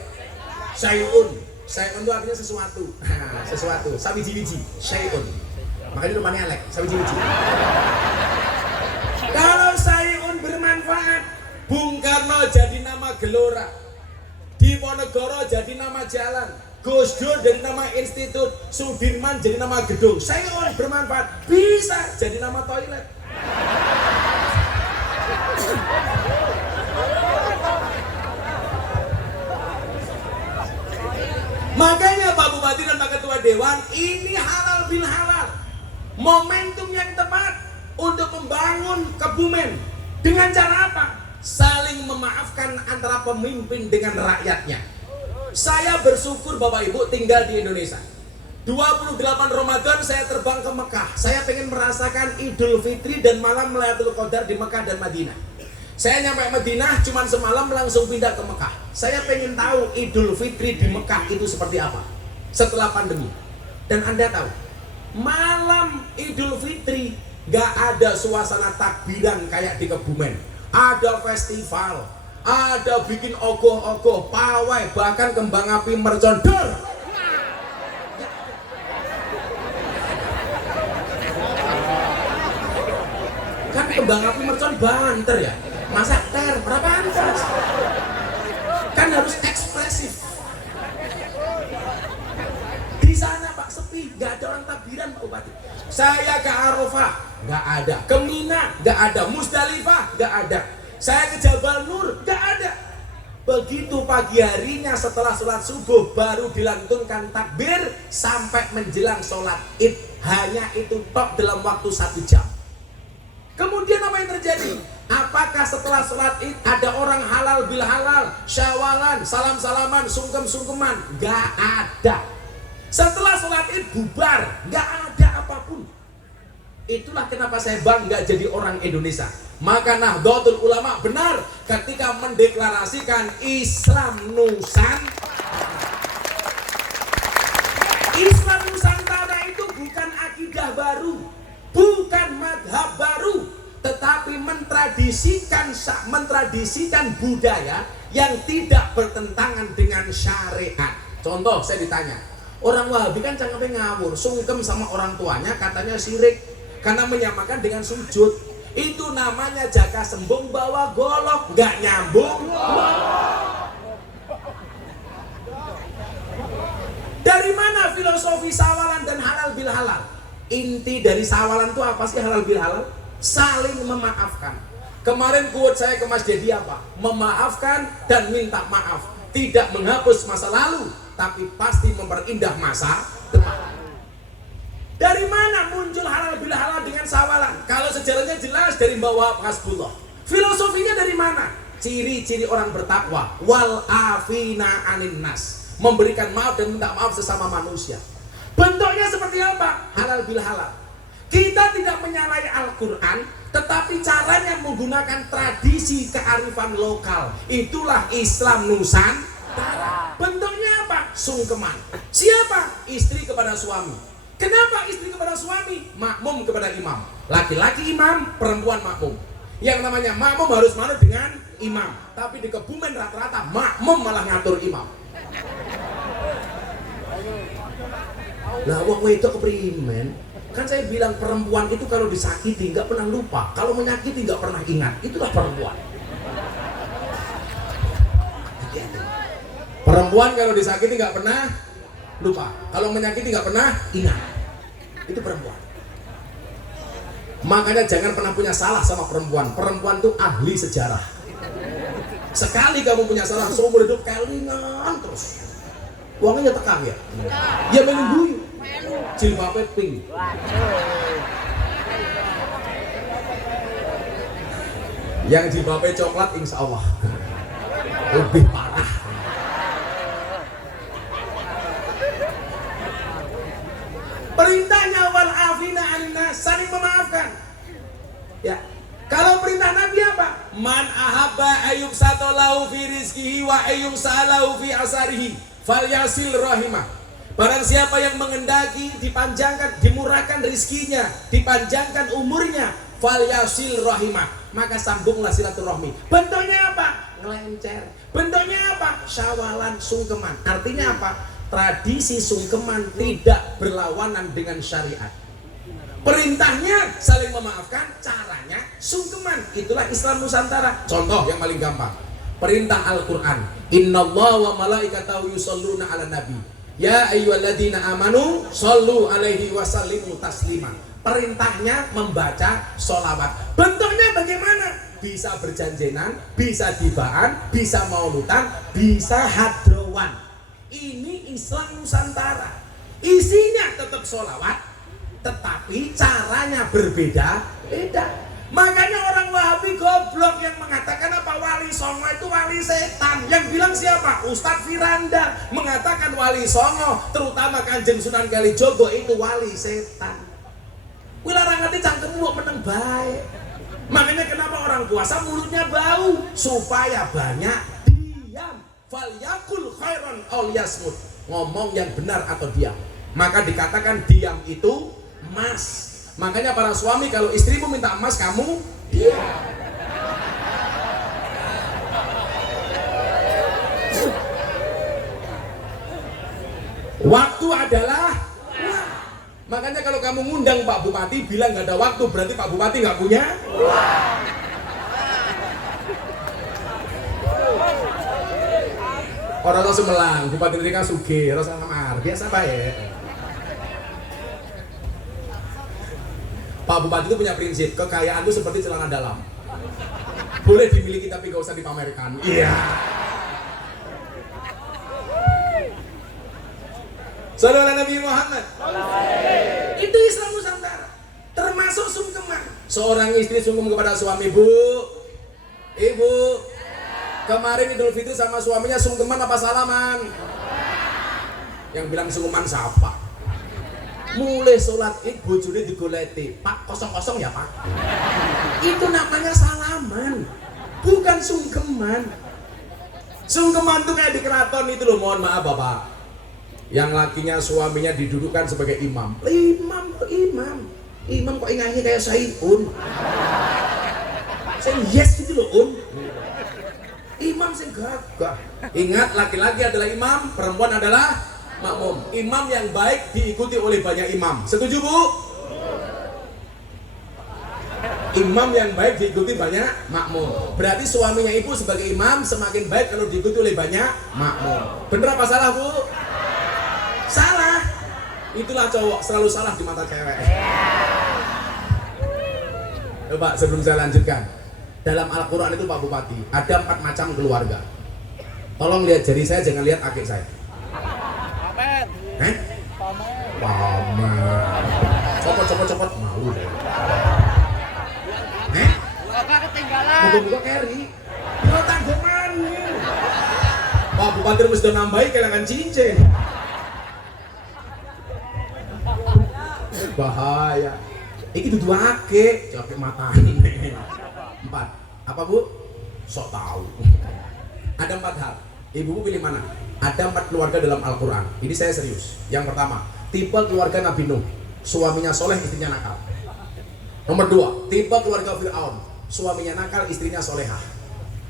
Syai'un. Syai'un itu artinya sesuatu. Sesuatu. Sabiji-biji. Syai'un. Makanya rumahnya elek. Sabiji-biji. nama gelora, Diponegoro jadi nama jalan, Gus Dur jadi nama institut, Sudirman jadi nama gedung. Saya orang bermanfaat, bisa jadi nama toilet. Makanya Pak Bupati dan Pak Ketua Dewan, ini halal bil halal, momentum yang tepat untuk membangun Kebumen. Dengan cara apa? Saling memaafkan antara pemimpin dengan rakyatnya. Saya bersyukur Bapak Ibu tinggal di Indonesia. 28 Ramadan saya terbang ke Mekah. Saya pengen merasakan Idul Fitri dan malam Lailatul Qadar di Mekah dan Madinah. Saya nyampe Madinah cuman semalam langsung pindah ke Mekah. Saya pengen tahu Idul Fitri di Mekah itu seperti apa setelah pandemi. Dan Anda tahu, malam Idul Fitri gak ada suasana takbiran kayak di Kebumen. Ada festival, ada bikin ogoh-ogoh, pawai, bahkan kembang api mercon. Kan kembang api mercon banter ya, masa ter, berapa antas? Kan harus ekspresif. Di sana Pak sepi, gak ada orang takbiran Pak Bupati. Saya ke Arafah, gak ada. Ke Mina, gak ada. Musdalifah, gak ada. Saya ke Jabal Nur, gak ada. Begitu pagi harinya setelah sholat subuh baru dilantunkan takbir sampai menjelang sholat id. Hanya itu tok dalam waktu 1 jam. Kemudian apa yang terjadi? Apakah setelah sholat id ada orang halal bil halal, syawalan, salam-salaman, sungkem-sungkeman? Gak ada. Setelah sholat id bubar, gak ada apapun. Itulah kenapa saya bangga jadi orang Indonesia. Maka Nahdlatul Ulama benar ketika mendeklarasikan Islam Nusantara. Islam Nusantara itu bukan akidah baru, bukan madhab baru, tetapi mentradisikan budaya yang tidak bertentangan dengan syariat. Contoh, saya ditanya, orang Wahabi kan cangkeme ngawur, sungkem sama orang tuanya, katanya syirik karena menyamakan dengan sujud. Itu namanya jaka sembung bawa golok, gak nyambung. Dari mana filosofi sawalan dan halal bil halal? Inti dari sawalan itu apa sih halal bil halal? Saling memaafkan. Kemarin quote saya ke Mas Dedi apa? Memaafkan dan minta maaf. Tidak menghapus masa lalu, tapi pasti memperindah masa depan. Dari mana muncul halal bil halal dengan sawalan? Kalau sejarahnya jelas dari Mbah Wahab Hasbullah. Filosofinya dari mana? Ciri-ciri orang bertakwa. Wal afina anin nas. Memberikan maaf dan minta maaf sesama manusia. Bentuknya seperti apa? Halal bil halal. Kita tidak menyalahi Al-Quran, tetapi caranya menggunakan tradisi kearifan lokal. Itulah Islam Nusantara. Bentuknya apa? Sungkeman. Siapa? Istri kepada suami. Kenapa istri kepada suami? Makmum kepada imam. Laki-laki imam, perempuan makmum. Yang namanya makmum harus manut dengan imam. Tapi di Kebumen rata-rata makmum malah ngatur imam. Lah wong itu keprimen. Kan saya bilang perempuan itu kalau disakiti nggak pernah lupa. Kalau menyakiti nggak pernah ingat. Itulah perempuan. Perempuan kalau disakiti nggak pernah lupa. Kalau menyakiti nggak pernah ingat. Itu perempuan. Makanya jangan pernah punya salah sama perempuan. Perempuan itu ahli sejarah. Sekali kamu punya salah, seumur hidup kelingan terus. Uangnya tekang ya. Ya menunggu. Jilbabnya pink. Yang jilbabnya coklat insya Allah lebih parah. Perintahnya wal afina annas, saling memaafkan. Ya. Kalau perintah Nabi apa? Man ahabba ayyub satolahu fi rizkihi wa ayyum salahu fi asarihi falyasil rahimah. Barang siapa yang mengendaki dipanjangkan, dimurahkan rizkinya, dipanjangkan umurnya, falyasil rahimah, maka sambunglah silaturahmi. Bentuknya apa? Ngelencer. Bentuknya apa? Syawalan, sungkeman. Artinya apa? Tradisi sungkeman tidak berlawanan dengan syariat. Perintahnya saling memaafkan, caranya sungkeman. Itulah Islam Nusantara. Contoh yang paling gampang. Perintah Al-Quran. Innallaha wa malaikatahu yusholluna ala nabi. Ya ayyuhalladzina amanu shollu alaihi wasallimu taslima. Perintahnya membaca sholawat. Bentuknya bagaimana? Bisa berjanjenan, bisa dibaan, bisa maulutan, bisa hadrowan. Ini Islam Nusantara. Isinya tetap sholawat, tetapi caranya berbeda-beda. Makanya orang Wahabi goblok yang mengatakan apa Wali Songo itu wali setan. Yang bilang siapa? Ustadz Firanda mengatakan Wali Songo, terutama Kanjeng Sunan Kalijogo itu wali setan. Wilarang ngerti cangkemmu meneng baik. Makanya kenapa orang puasa mulutnya bau? Supaya banyak diam. Falyakul khairan aw liyasmut. Ngomong yang benar atau diam. Maka dikatakan diam itu emas. Makanya para suami kalau istrimu minta emas kamu diam. Waktu adalah uang. Makanya kalau kamu ngundang Pak Bupati bilang nggak ada waktu, berarti Pak Bupati nggak punya uang. Orang tua Semelang, Bupati Rika Suge, Rasa Kamar, biasa baik. Pak Bupati itu punya prinsip, kekayaan itu seperti celana dalam. Boleh dimiliki tapi nggak usah dipamerkan. Iya. Saudara Nabi Muhammad. Itu Islam Nusantara. Termasuk sungkeman. Seorang istri sungkem kepada suami, Bu. Ibu. Kemarin Idul Fitri sama suaminya sungkeman apa salaman? Yang bilang sungkeman siapa? Mulai sholat id bojone digoleti, Pak kosong-kosong ya Pak. Itu namanya salaman, bukan sungkeman. Sungkeman tuh kayak di keraton itu loh, mohon maaf Bapak. Yang lakinya suaminya didudukkan sebagai imam. Imam kok ingatnya kayak Sayyidun. Saya yes gitu loh Imam sing gagah. Ingat, laki-laki adalah imam, perempuan adalah makmum. Imam yang baik diikuti oleh banyak imam. Setuju Bu? Imam yang baik diikuti banyak makmum. Berarti suaminya ibu sebagai imam semakin baik kalau diikuti oleh banyak makmum. Bener apa salah Bu? Salah. Itulah cowok selalu salah di mata cewek. Coba sebelum saya lanjutkan, dalam Al-Quran itu Pak Bupati ada 4 macam keluarga. Tolong lihat jari saya, jangan lihat kaki saya. Pamer. Pamer. Copot malu deh. Bapak ketinggalan. Buka carry. Lo tanggungan. Pak Bupati harus sudah nambahin kehilangan cincin. Bahaya. Iki dudu ake, capek matanya. 4. Apa Bu? Sok tahu. Ada 4 hal. Ibu pilih mana? Ada 4 keluarga dalam Al-Quran. Ini saya serius. Yang pertama, tipe keluarga Nabi Nuh. Suaminya soleh, istrinya nakal. Nomor 2, tipe keluarga Fir'aun. Suaminya nakal, istrinya solehah.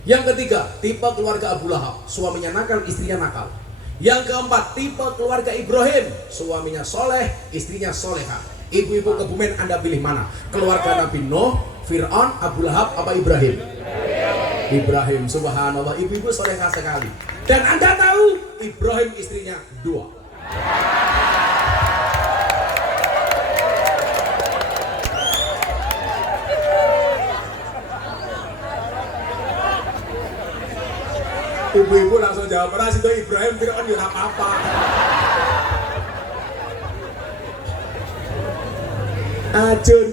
Yang ketiga, tipe keluarga Abu Lahab. Suaminya nakal, istrinya nakal. Yang keempat, tipe keluarga Ibrahim. Suaminya soleh, istrinya solehah. Ibu-ibu Kebumen, Anda pilih mana? Keluarga Nabi Nuh, Fir'aun, Abu Lahab, apa Ibrahim? Ibrahim, subhanallah, ibu-ibu solehah sekali. Dan Anda tahu, Ibrahim istrinya 2. Ibu-ibu langsung jawab, ras itu Ibrahim, Fir'aun ya apa-apa. Ajun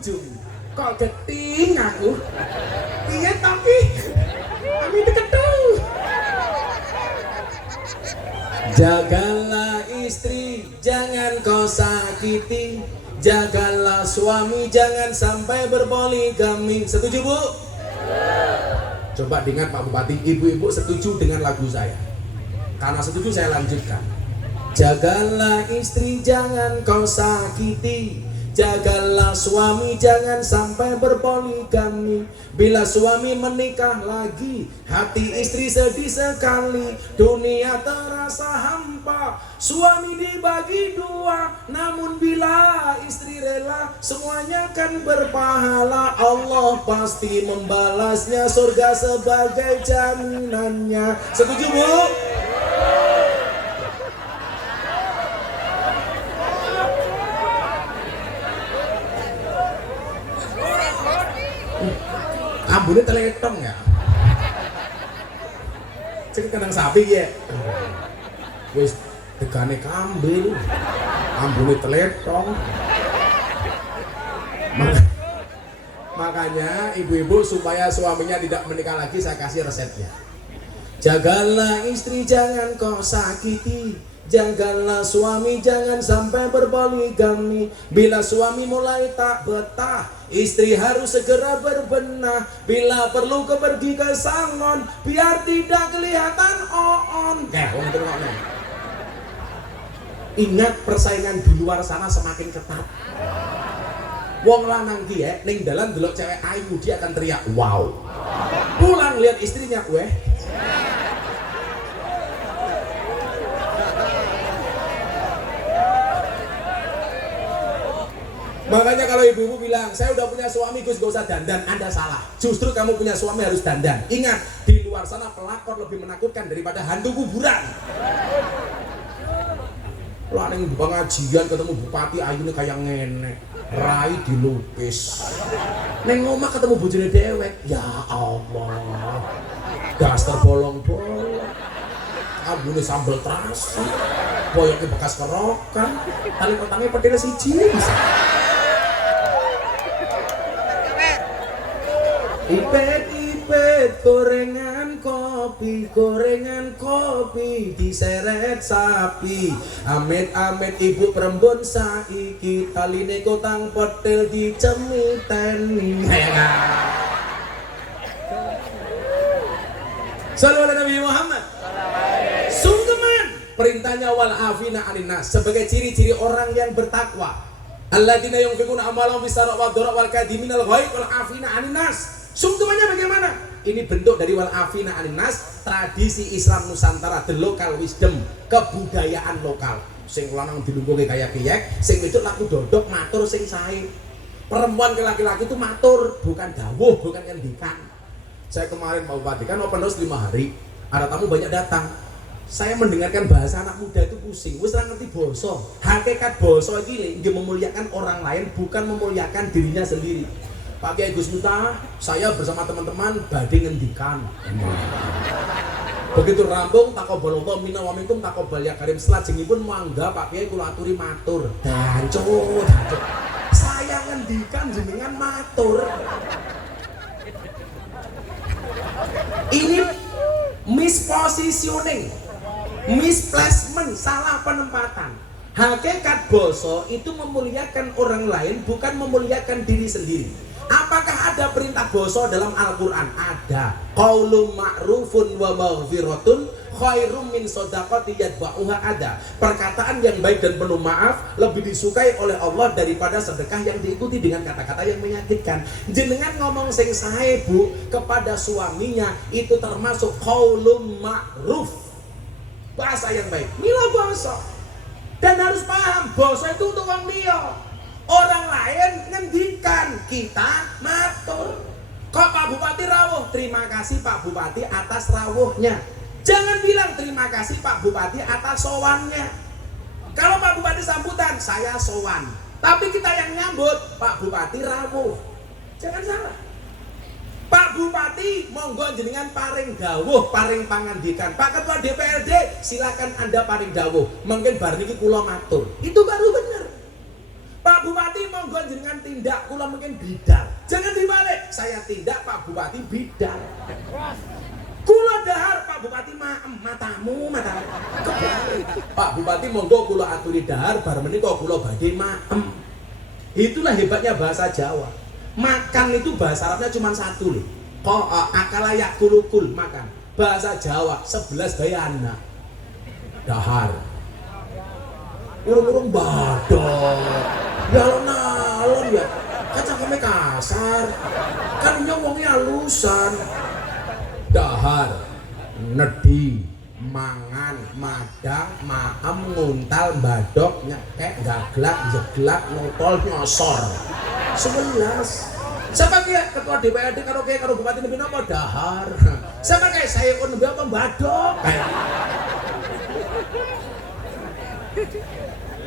jum, kok geting aku? Iya tapi kami deketuh. Jagalah istri, jangan kau sakiti. Jagalah suami, jangan sampai berpoligami. Setuju Bu? Coba dengar Pak Bupati, ibu-ibu setuju dengan lagu saya? Karena setuju saya lanjutkan. Jagalah istri, jangan kau sakiti. Jagalah suami jangan sampai berpoligami. Bila suami menikah lagi, hati istri sedih sekali. Dunia terasa hampa, suami dibagi dua. Namun bila istri rela, semuanya kan berpahala. Allah pasti membalasnya, surga sebagai jaminannya. Setuju, Bu? Ambune teletong ya. Cek kandang sapi ya. Wis tegane kambil. Ambune teletong. Makanya ibu-ibu supaya suaminya tidak menikah lagi, saya kasih resepnya. Jagalah istri jangan kau sakiti. Jagalah suami jangan sampai berpoligami. Bila suami mulai tak betah, istri harus segera berbenah. Bila perlu pergi ke salon, biar tidak kelihatan on. Ingat, persaingan di luar sana semakin ketat. Wong lanang ki ning dalan delok cewek ayu, dia akan teriak wow. Pulang lihat istrinya, weh. Makanya kalau ibu-ibu bilang, saya udah punya suami Gus, gak usah dandan, Anda salah. Justru kamu punya suami harus dandan. Ingat, di luar sana pelakor lebih menakutkan daripada hantu kuburan. Lah ning pengajian ketemu bupati ayune kayak ngene, rai dilukis. Ning omah ketemu bojone dewek, ya Allah. Daster bolong-bolong. Ambune sambel terasi. Boyoke bekas kerokan. Tali petangnya pedele siji bisa. Ipet-ipet gorengan kopi diseret sapi. Amit-amit ibu perembun saiki taline kotang petil dicemiten. Sallallahu alaihi Nabi Muhammad. Sungkeman perintahnya wal afina aninnas sebagai ciri-ciri orang yang bertakwa. Alladzina yunfiquna amwalahum bis-sarra'i wad-dharra'i wal kadhiminal ghaidh wal afina aninnas. Sungkemannya bagaimana? Ini bentuk dari wal afina aninnas, tradisi Islam Nusantara, the local wisdom, kebudayaan lokal. Sing lanang dilungguhe kaya kiyek, sing wedok laku dodok matur sing sae. Perempuan ke laki-laki itu matur, bukan dawuh, bukan ngendikan. Saya kemarin Pak Bupati kan open house 5 hari, ada tamu banyak datang. Saya mendengarkan bahasa anak muda itu pusing, wis ora ngerti basa. Hakikat basa iki nggih memuliakan orang lain, bukan memuliakan dirinya sendiri. Pak Kiai Gus Miftah, saya bersama teman-teman badhe ngendikan. Begitu rampung taqabbalallahu minna wa minkum taqabbal ya karim. Selajengipun mangga Pak Kiai kula aturi matur. Dancut. Saya ngendikan jenengan matur. Ini mispositioning, misplacement, salah penempatan. Hakikat basa itu memuliakan orang lain, bukan memuliakan diri sendiri. Apakah ada perintah basa dalam Al-Quran? Ada. Qaulun ma'rufun wa maghfiratun khairum min shadaqati yatba'uha, ada. Perkataan yang baik dan penuh maaf lebih disukai oleh Allah daripada sedekah yang diikuti dengan kata-kata yang menyakitkan. Jenengan ngomong sing sae Bu kepada suaminya itu termasuk qaulun ma'ruf, bahasa yang baik. Mila bahasa. Dan harus paham, basa itu untuk wong liya. Orang lain ngendikan, kita matur. Kok Pak Bupati rawuh? Terima kasih Pak Bupati atas rawuhnya. Jangan bilang terima kasih Pak Bupati atas sowannya. Kalau Pak Bupati sambutan, saya sowan. Tapi kita yang nyambut, Pak Bupati rawuh. Jangan salah. Pak Bupati monggo jenengan paring dawuh, paring pangandikan. Pak Ketua DPRD silakan Anda paring dawuh. Mungkin bar niki kula matur. Itu baru bener. Pak Bupati monggo jenengan tindak, kula mungkin bidal. Jangan dibalik, saya tindak Pak Bupati bidal. Kula dahar Pak Bupati matamu. Kebalik. Pak Bupati monggo kula aturi dahar bar menika kula badhe maem. Itulah hebatnya bahasa Jawa. Makan itu bahasa Arabnya cuma satu loh. Kok akala yakulukul makan. Bahasa Jawa 11 bayana. Dahar. Urung-urung badok. Ya lo alon ya. Kan cangkeme kasar. Kan nyowongi halusan. Dahar, nedi, mangan, madang, maem, nguntal, badok, nyekek, gaglak, jeglak, notol, nyosor. 11. Sama kayak ketua DPRD karo bupati nembe napa dahar. Sama kayak saya pun nembe apa badok.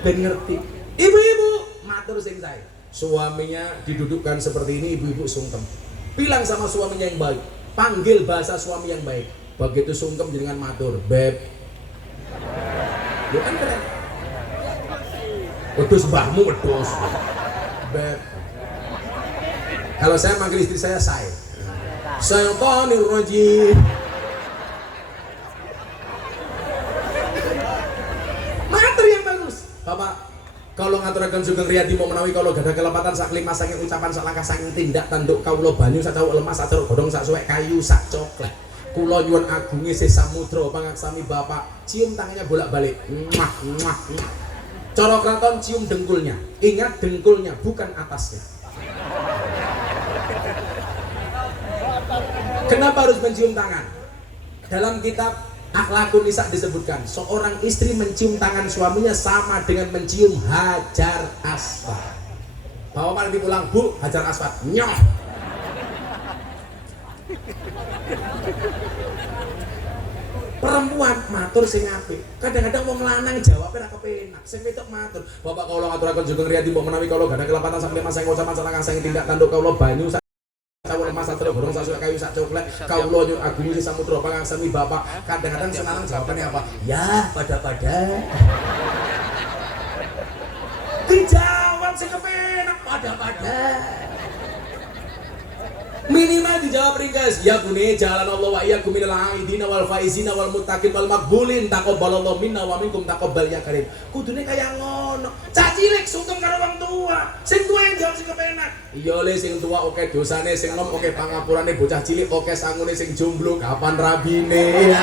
Ben ngerti. Ibu-ibu matur sing sae. Suaminya didudukkan seperti ini, ibu-ibu sungkem. Bilang sama suaminya yang baik. Panggil bahasa suami yang baik. Begitu sungkem dengan matur, beb. Lu kan keren. Wedhus mbahmu wedhus. Beb. Kalau saya manggil istri saya Syaitonir rajim. Matur yang bagus. Bapak, kalau ngaturaken Sugeng Riyadi mau menawi kalau gadah kelepatan sak lima saking ucapan sak langkah saking tindak tanduk kawula banyu sak cawuk lemas sak ceruk godhong sak suwek kayu sak coklat. Kula nyuwun agunge se samudra pangaksami Bapak, cium tangannya bolak-balik. Muah muah. Cara kraton cium dengkulnya. Ingat dengkulnya bukan atasnya. Kenapa harus mencium tangan? Dalam kitab Akhlakun Nisa disebutkan, seorang istri mencium tangan suaminya sama dengan mencium hajar aswad. Bapak nanti pulang, Bu, hajar aswad, nyoh. Perempuan matur sing apik. Kadang-kadang wong lanang jawabnya ra kepenak. Sing wedok matur, Bapak kula ngaturaken Sugeng Riyadi mbok menawi kula gadah kelapatan sampe masang ucapan salang sing tindak tanduk kula banyu cawul emas sak godhong sak suwek kayu sak coklat kawula nyuwun agung ing samudra pangaksami Bapak. Kadang-kadang sing lanang jawabannya apa? Ya, pada-pada. Dijawab sing kepenak pada-pada. Minimal dijawab ringkas, ya bune jalan Allah wa iyyakum minal aidina wal faizina wal muttaqin wal maqbulin taqabbalallahu minna wa minkum taqabbal ya karim. Kudune kaya ngono. Cah cilik sungkem karo wong tua. Sing tua yang jawab sing kepenak. Iya le sing tua oke dosane, sing nom oke pangapurane, bocah cilik oke sangune, sing jomblo kapan rabine.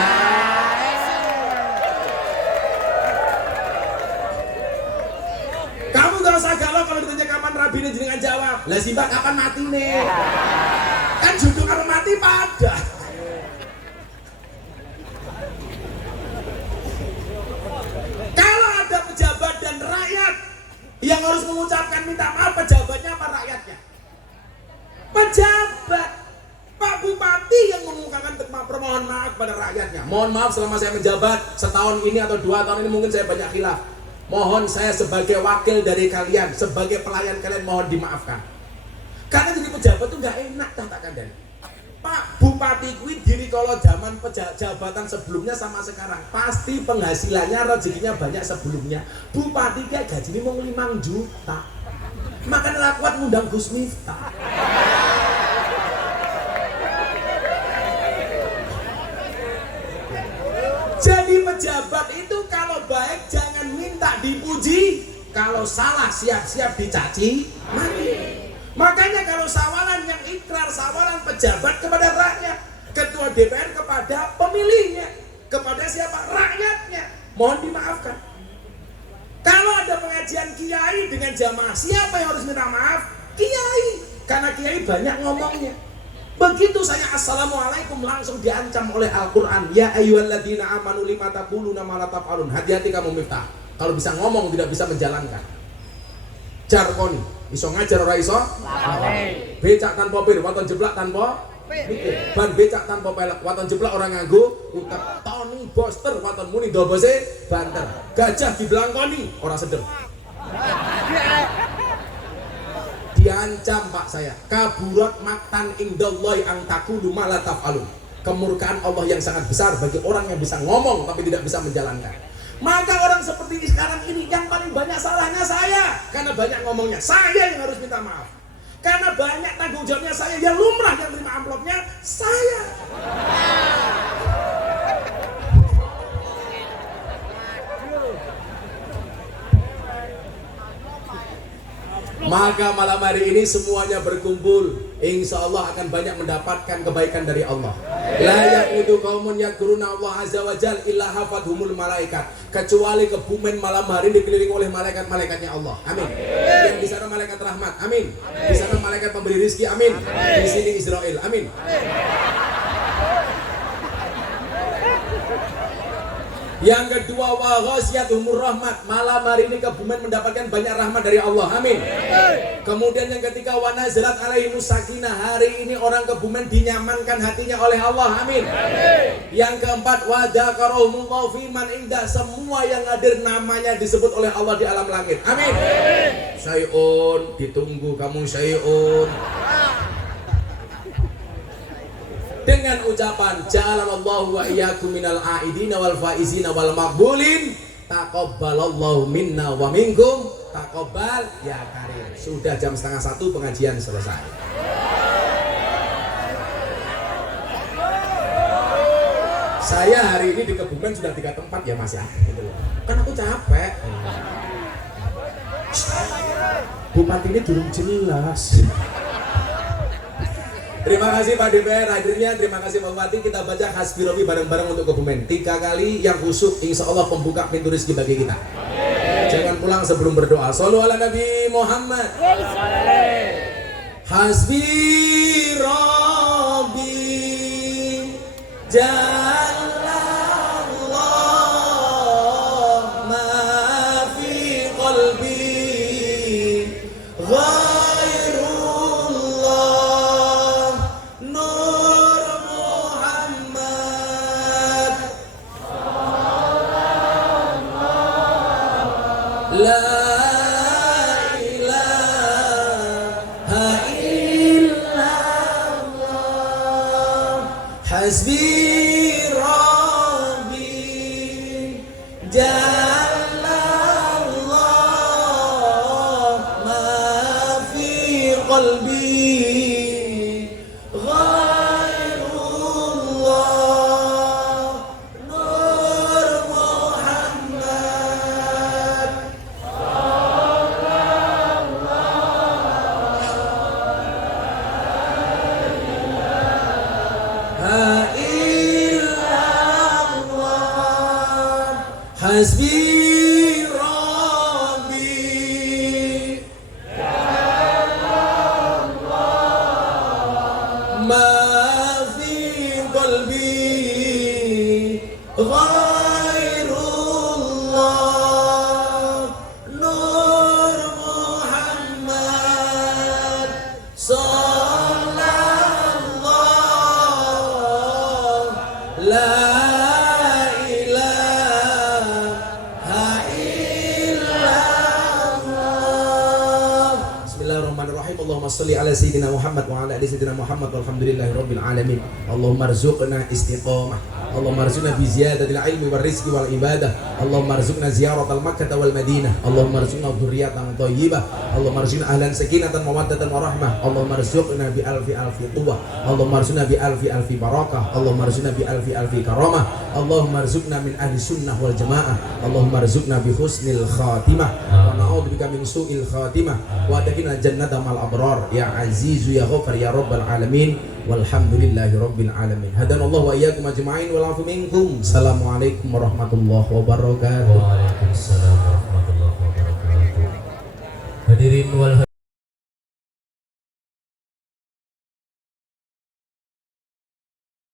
Kamu gak usah galau kalau ditanya kapan rabine jenengan jawab. Lah Simbah kapan matine? Kan jodoh karo mati pada. Kalau ada pejabat dan rakyat yang harus mengucapkan minta maaf, pejabatnya apa rakyatnya? Pejabat. Pak Bupati yang mengungkapkan permohonan maaf pada rakyatnya. Mohon maaf selama saya menjabat setahun ini atau 2 tahun ini mungkin saya banyak khilaf. Mohon saya sebagai wakil dari kalian, sebagai pelayan kalian mohon dimaafkan. Karena jadi pejabat tuh nggak enak tak kandani. Pak Bupati kuwi diri kalau zaman jabatan sebelumnya sama sekarang pasti penghasilannya rezekinya banyak sebelumnya. Bupati kayak gajinya mau 5 juta. Makanya lakuat ngundang Gus Miftah. Jadi pejabat itu kalau baik jangan minta dipuji, kalau salah siap-siap dicaci maki. Makanya kalau sawalan yang ikrar, sawalan pejabat kepada rakyat, ketua DPR kepada pemilihnya, kepada siapa? Rakyatnya. Mohon dimaafkan. Kalau ada pengajian kiai dengan jamaah, siapa yang harus minta maaf? Kiai. Karena kiai banyak ngomongnya. Begitu saya assalamualaikum langsung diancam oleh Al-Quran. Ya ayyuhalladzina amanu lima taquluna ma la taf'alun. Hati-hati kamu Miftah. Kalau bisa ngomong tidak bisa menjalankan. Jarkoni. Iso ngajar ora iso? Becak tanpa pir, waton jeblak tanpa mikir. Ban becak tanpa pelek, waton jeblak orang nganggo utek. Tony Boster waton muni dobose banter. Gajah dibelangkoni ora sedeng. Diancam Pak saya. Kaburat maktan indallahi ang taqulu ma la taf'alun. Kemurkaan Allah yang sangat besar bagi orang yang bisa ngomong tapi tidak bisa menjalankan. Maka orang seperti sekarang ini yang paling banyak salahnya saya. Karena banyak ngomongnya, saya yang harus minta maaf. Karena banyak tanggung jawabnya saya, yang lumrah yang terima amplopnya saya. Maka malam hari ini semuanya berkumpul, insya Allah akan banyak mendapatkan kebaikan dari Allah. La yaqudu qaumun yadhkuruna Allah azza wa jalla illa hafadhumul malaikat. Kecuali Kebumen malam hari dikelilingi oleh malaikat-malaikatnya Allah. Amin. Yang di sana malaikat rahmat. Amin. Di sana malaikat pemberi rizki. Amin. Di sini Israel. Amin. Yang kedua, wa ghasyiyatuhumur rahmat. Malam hari ini Kebumen mendapatkan banyak rahmat dari Allah. Amin. Kemudian yang ketiga, wa nazalat alaihimus sakinah. Hari ini orang Kebumen dinyamankan hatinya oleh Allah. Amin. Yang keempat, wa dzakarahumullahu fi man indah. Semua yang hadir namanya disebut oleh Allah di alam langit. Amin. Syai'un, ditunggu kamu syai'un. Dengan ucapan ja'alallahu wa iyyakum minal aidina wal faizina wal maqbulin, taqabbalallahu minna wa minkum, taqabbal ya karim. Sudah jam 12:30 pengajian selesai. Saya hari ini di Kebumen sudah 3 tempat ya Mas ya. Kan aku capek. Bupati ini belum jelas. Terima kasih Pak DPR hadirnya, terima kasih Pak Bupati. Kita baca Hasbi Rabbi bareng-bareng untuk Kebumen 3 kali yang khusyuk, insya Allah pembuka pintu rezeki bagi kita. Jangan pulang sebelum berdoa. Shallu ala Nabi Muhammad. Hasbi Rabbi Jallallah ma fi qalbi Hasbi Rabbi Jallallah ma fi qalbi ghairullah Nur Muhammad Hasbi Rabbi ma fi qalbi ghairullah Nur Muhammad sallallahu la Allahumma shalli ala sayyidina Muhammad wa ala ali sayyidina Muhammad walhamdulillahi rabbil alamin. Allahumma arzuqna istiqamah. Allahumma arzuqna bi ziyadatil ilmi wal rizqi wal ibadah. Allahumma arzuqna ziyaratal Makkah wal Madinah. Allahumma arzuqna dhurriyyatan thayyibah. Allahumma arzuqna ahlan sakinatan wa mawaddatan wa rahmah. Allahumma arzuqna bi alfi quwwah. Allahumma arzuqna bi alfi barakah. Allahumma arzuqna bi alfi karamah. Allahumma arzuqna min ahli sunnah wal jamaah. Allahumma arzuqna bi husnil khatimah wa na'udzubika min su'il khatimah wa adkhilna jannata mal abrar ya azizu ya ghafar ya rabbal alamin walhamdulillahi rabbil alamin. Hadanallahu wa iyyakum ajma'in wal afu minkum. Assalamualaikum warahmatullahi wabarakatuh. Waalaikumsalam warahmatullahi wabarakatuh. Hadirin wal